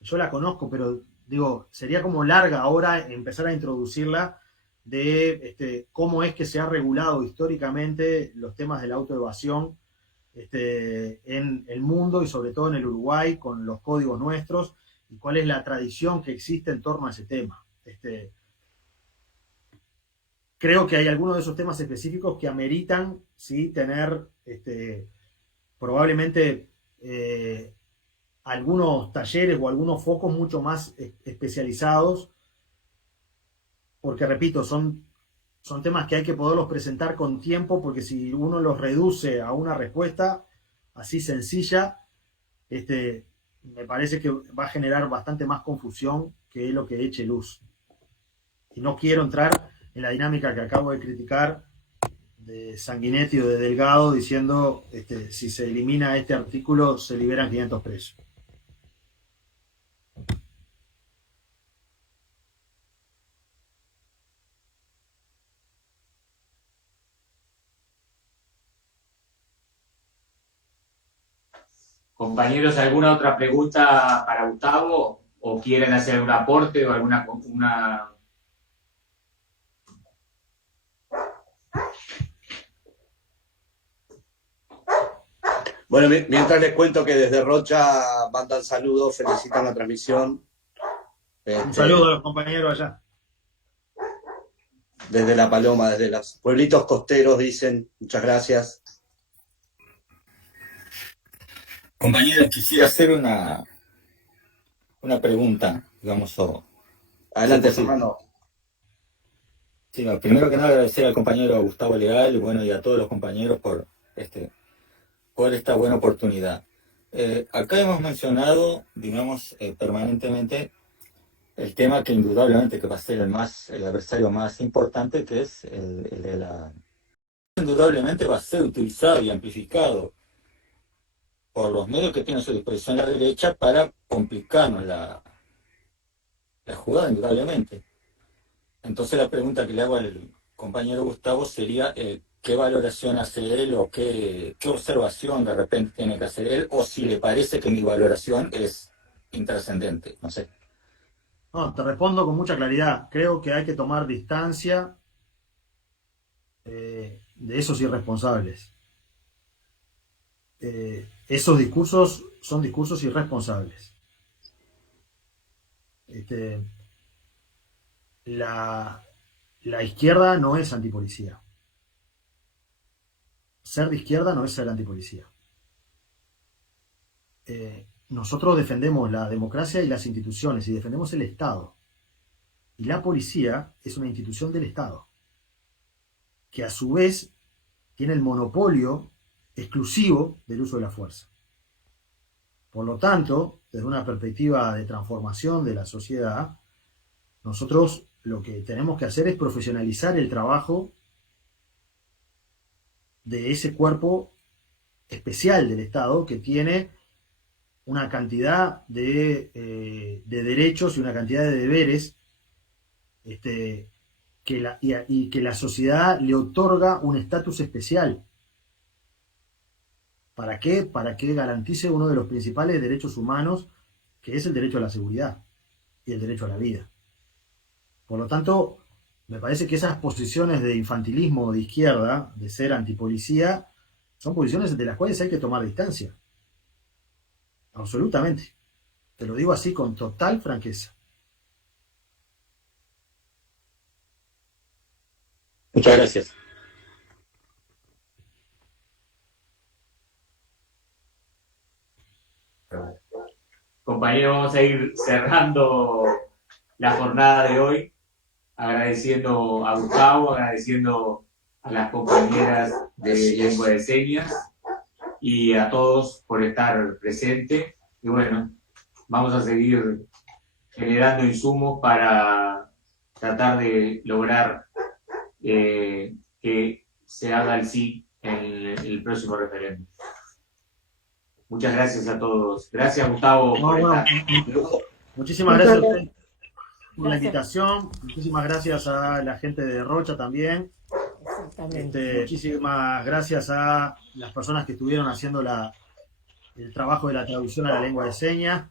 yo la conozco, pero digo, sería como larga ahora empezar a introducirla, de cómo es que se ha regulado históricamente los temas de la autoevasión en el mundo y sobre todo en el Uruguay con los códigos nuestros, y cuál es la tradición que existe en torno a ese tema. Creo que hay algunos de esos temas específicos que ameritan, ¿sí?, tener probablemente algunos talleres o algunos focos mucho más especializados, porque repito, son temas que hay que poderlos presentar con tiempo, porque si uno los reduce a una respuesta así sencilla, me parece que va a generar bastante más confusión que lo que eche luz. Y no quiero entrar en la dinámica que acabo de criticar de Sanguinetti o de Delgado, diciendo si se elimina este artículo se liberan 500 presos. Compañeros, ¿alguna otra pregunta para Gustavo? ¿O quieren hacer algún aporte o alguna... Bueno, mientras les cuento que desde Rocha mandan saludos, felicitan la transmisión. Un saludo a los compañeros allá. Desde La Paloma, desde los pueblitos costeros, dicen, muchas gracias. Compañero, quisiera hacer una pregunta, digamos. Adelante, Fernando. Sí, primero que nada agradecer al compañero Gustavo Leal y a todos los compañeros por esta buena oportunidad. Acá hemos mencionado, digamos, permanentemente el tema que indudablemente que va a ser el adversario más importante, que es el de la... Indudablemente va a ser utilizado y amplificado por los medios que tiene a su disposición la derecha para complicarnos la jugada, indudablemente. Entonces la pregunta que le hago al compañero Gustavo sería, qué valoración hace él o qué observación de repente tiene que hacer él, o si le parece que mi valoración es intrascendente, no sé. No, te respondo con mucha claridad. Creo que hay que tomar distancia de esos irresponsables. Esos discursos son discursos irresponsables. La izquierda no es antipolicía. Ser de izquierda no es ser antipolicía. Nosotros defendemos la democracia y las instituciones y defendemos el Estado. Y la policía es una institución del Estado, que a su vez tiene el monopolio exclusivo del uso de la fuerza. Por lo tanto, desde una perspectiva de transformación de la sociedad, nosotros lo que tenemos que hacer es profesionalizar el trabajo de ese cuerpo especial del Estado que tiene una cantidad de derechos y una cantidad de deberes y que la sociedad le otorga un estatus especial. ¿Para qué? Para que garantice uno de los principales derechos humanos, que es el derecho a la seguridad y el derecho a la vida. Por lo tanto, me parece que esas posiciones de infantilismo de izquierda, de ser antipolicía, son posiciones de las cuales hay que tomar distancia. Absolutamente. Te lo digo así con total franqueza. Muchas gracias. Compañeros, vamos a ir cerrando la jornada de hoy, agradeciendo a Gustavo, agradeciendo a las compañeras de lengua de señas y a todos por estar presentes. Y bueno, vamos a seguir generando insumos para tratar de lograr que se haga el sí en el próximo referéndum. Muchas gracias a todos. Gracias, Gustavo, por estar. Muchísimas gracias a usted por la invitación. Muchísimas gracias a la gente de Rocha también. Exactamente. Muchísimas gracias a las personas que estuvieron haciendo el trabajo de la traducción a la lengua de señas,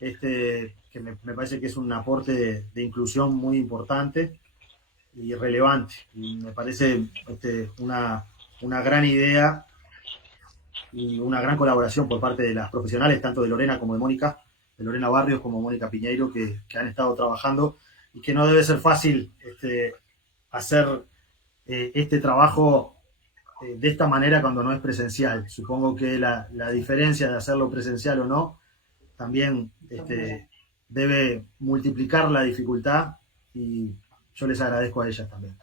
que me parece que es un aporte de inclusión muy importante y relevante. Y me parece una gran idea y una gran colaboración por parte de las profesionales, tanto de Lorena como de Mónica, de Lorena Barrios como Mónica Piñeiro, que han estado trabajando, y que no debe ser fácil hacer este trabajo de esta manera cuando no es presencial. Supongo que la diferencia de hacerlo presencial o no también debe multiplicar la dificultad, y yo les agradezco a ellas también.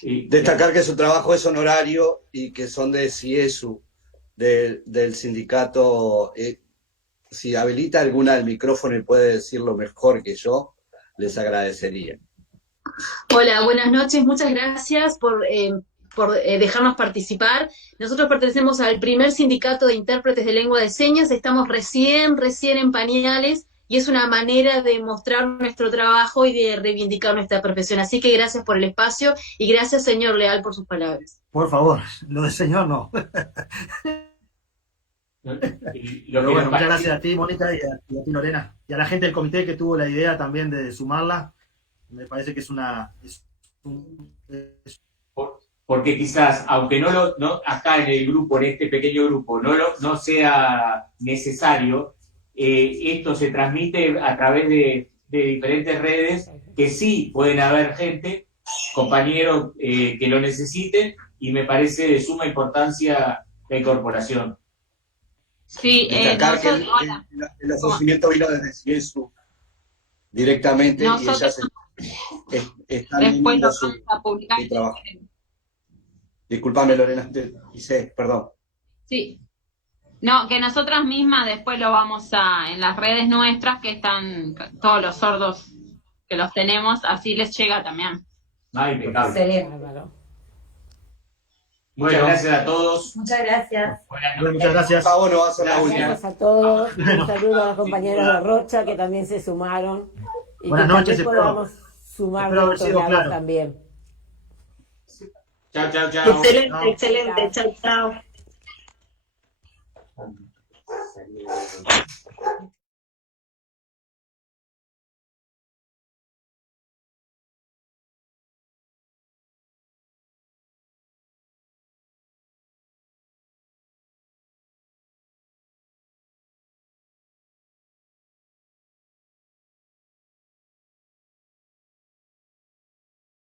Destacar que su trabajo es honorario y que son de CIESU, del sindicato. Si habilita alguna del micrófono y puede decirlo mejor que yo, les agradecería. Hola, buenas noches, muchas gracias por dejarnos participar. Nosotros pertenecemos al primer sindicato de intérpretes de lengua de señas, estamos recién en pañales, y es una manera de mostrar nuestro trabajo y de reivindicar nuestra profesión. Así que gracias por el espacio y gracias, señor Leal, por sus palabras. Por favor, lo del señor no. Pero bueno, muchas gracias a ti, Mónica, y a ti, Lorena, y a la gente del comité que tuvo la idea también de sumarla. Me parece que es porque quizás, aunque no acá en el grupo, en este pequeño grupo, no sea necesario, esto se transmite a través de diferentes redes, que sí pueden haber gente, compañeros que lo necesiten, y me parece de suma importancia la incorporación. Sí, destacar que el ofrecimiento vino desde CIESU directamente, y ellas están viendo su trabajo. Disculpame, Lorena, perdón. Sí. No, que nosotras mismas después lo vamos en las redes nuestras, que están todos los sordos que los tenemos, así les llega también. Excelente. Muchas gracias a todos. Muchas gracias. Muchas gracias. Gracias a todos. Un saludo a los compañeros de Rocha que también se sumaron. Y buenas noches, podamos sumar de otros lados también. Chao. Chao, chao, chao. Excelente, Chao. excelente. Chao, chao.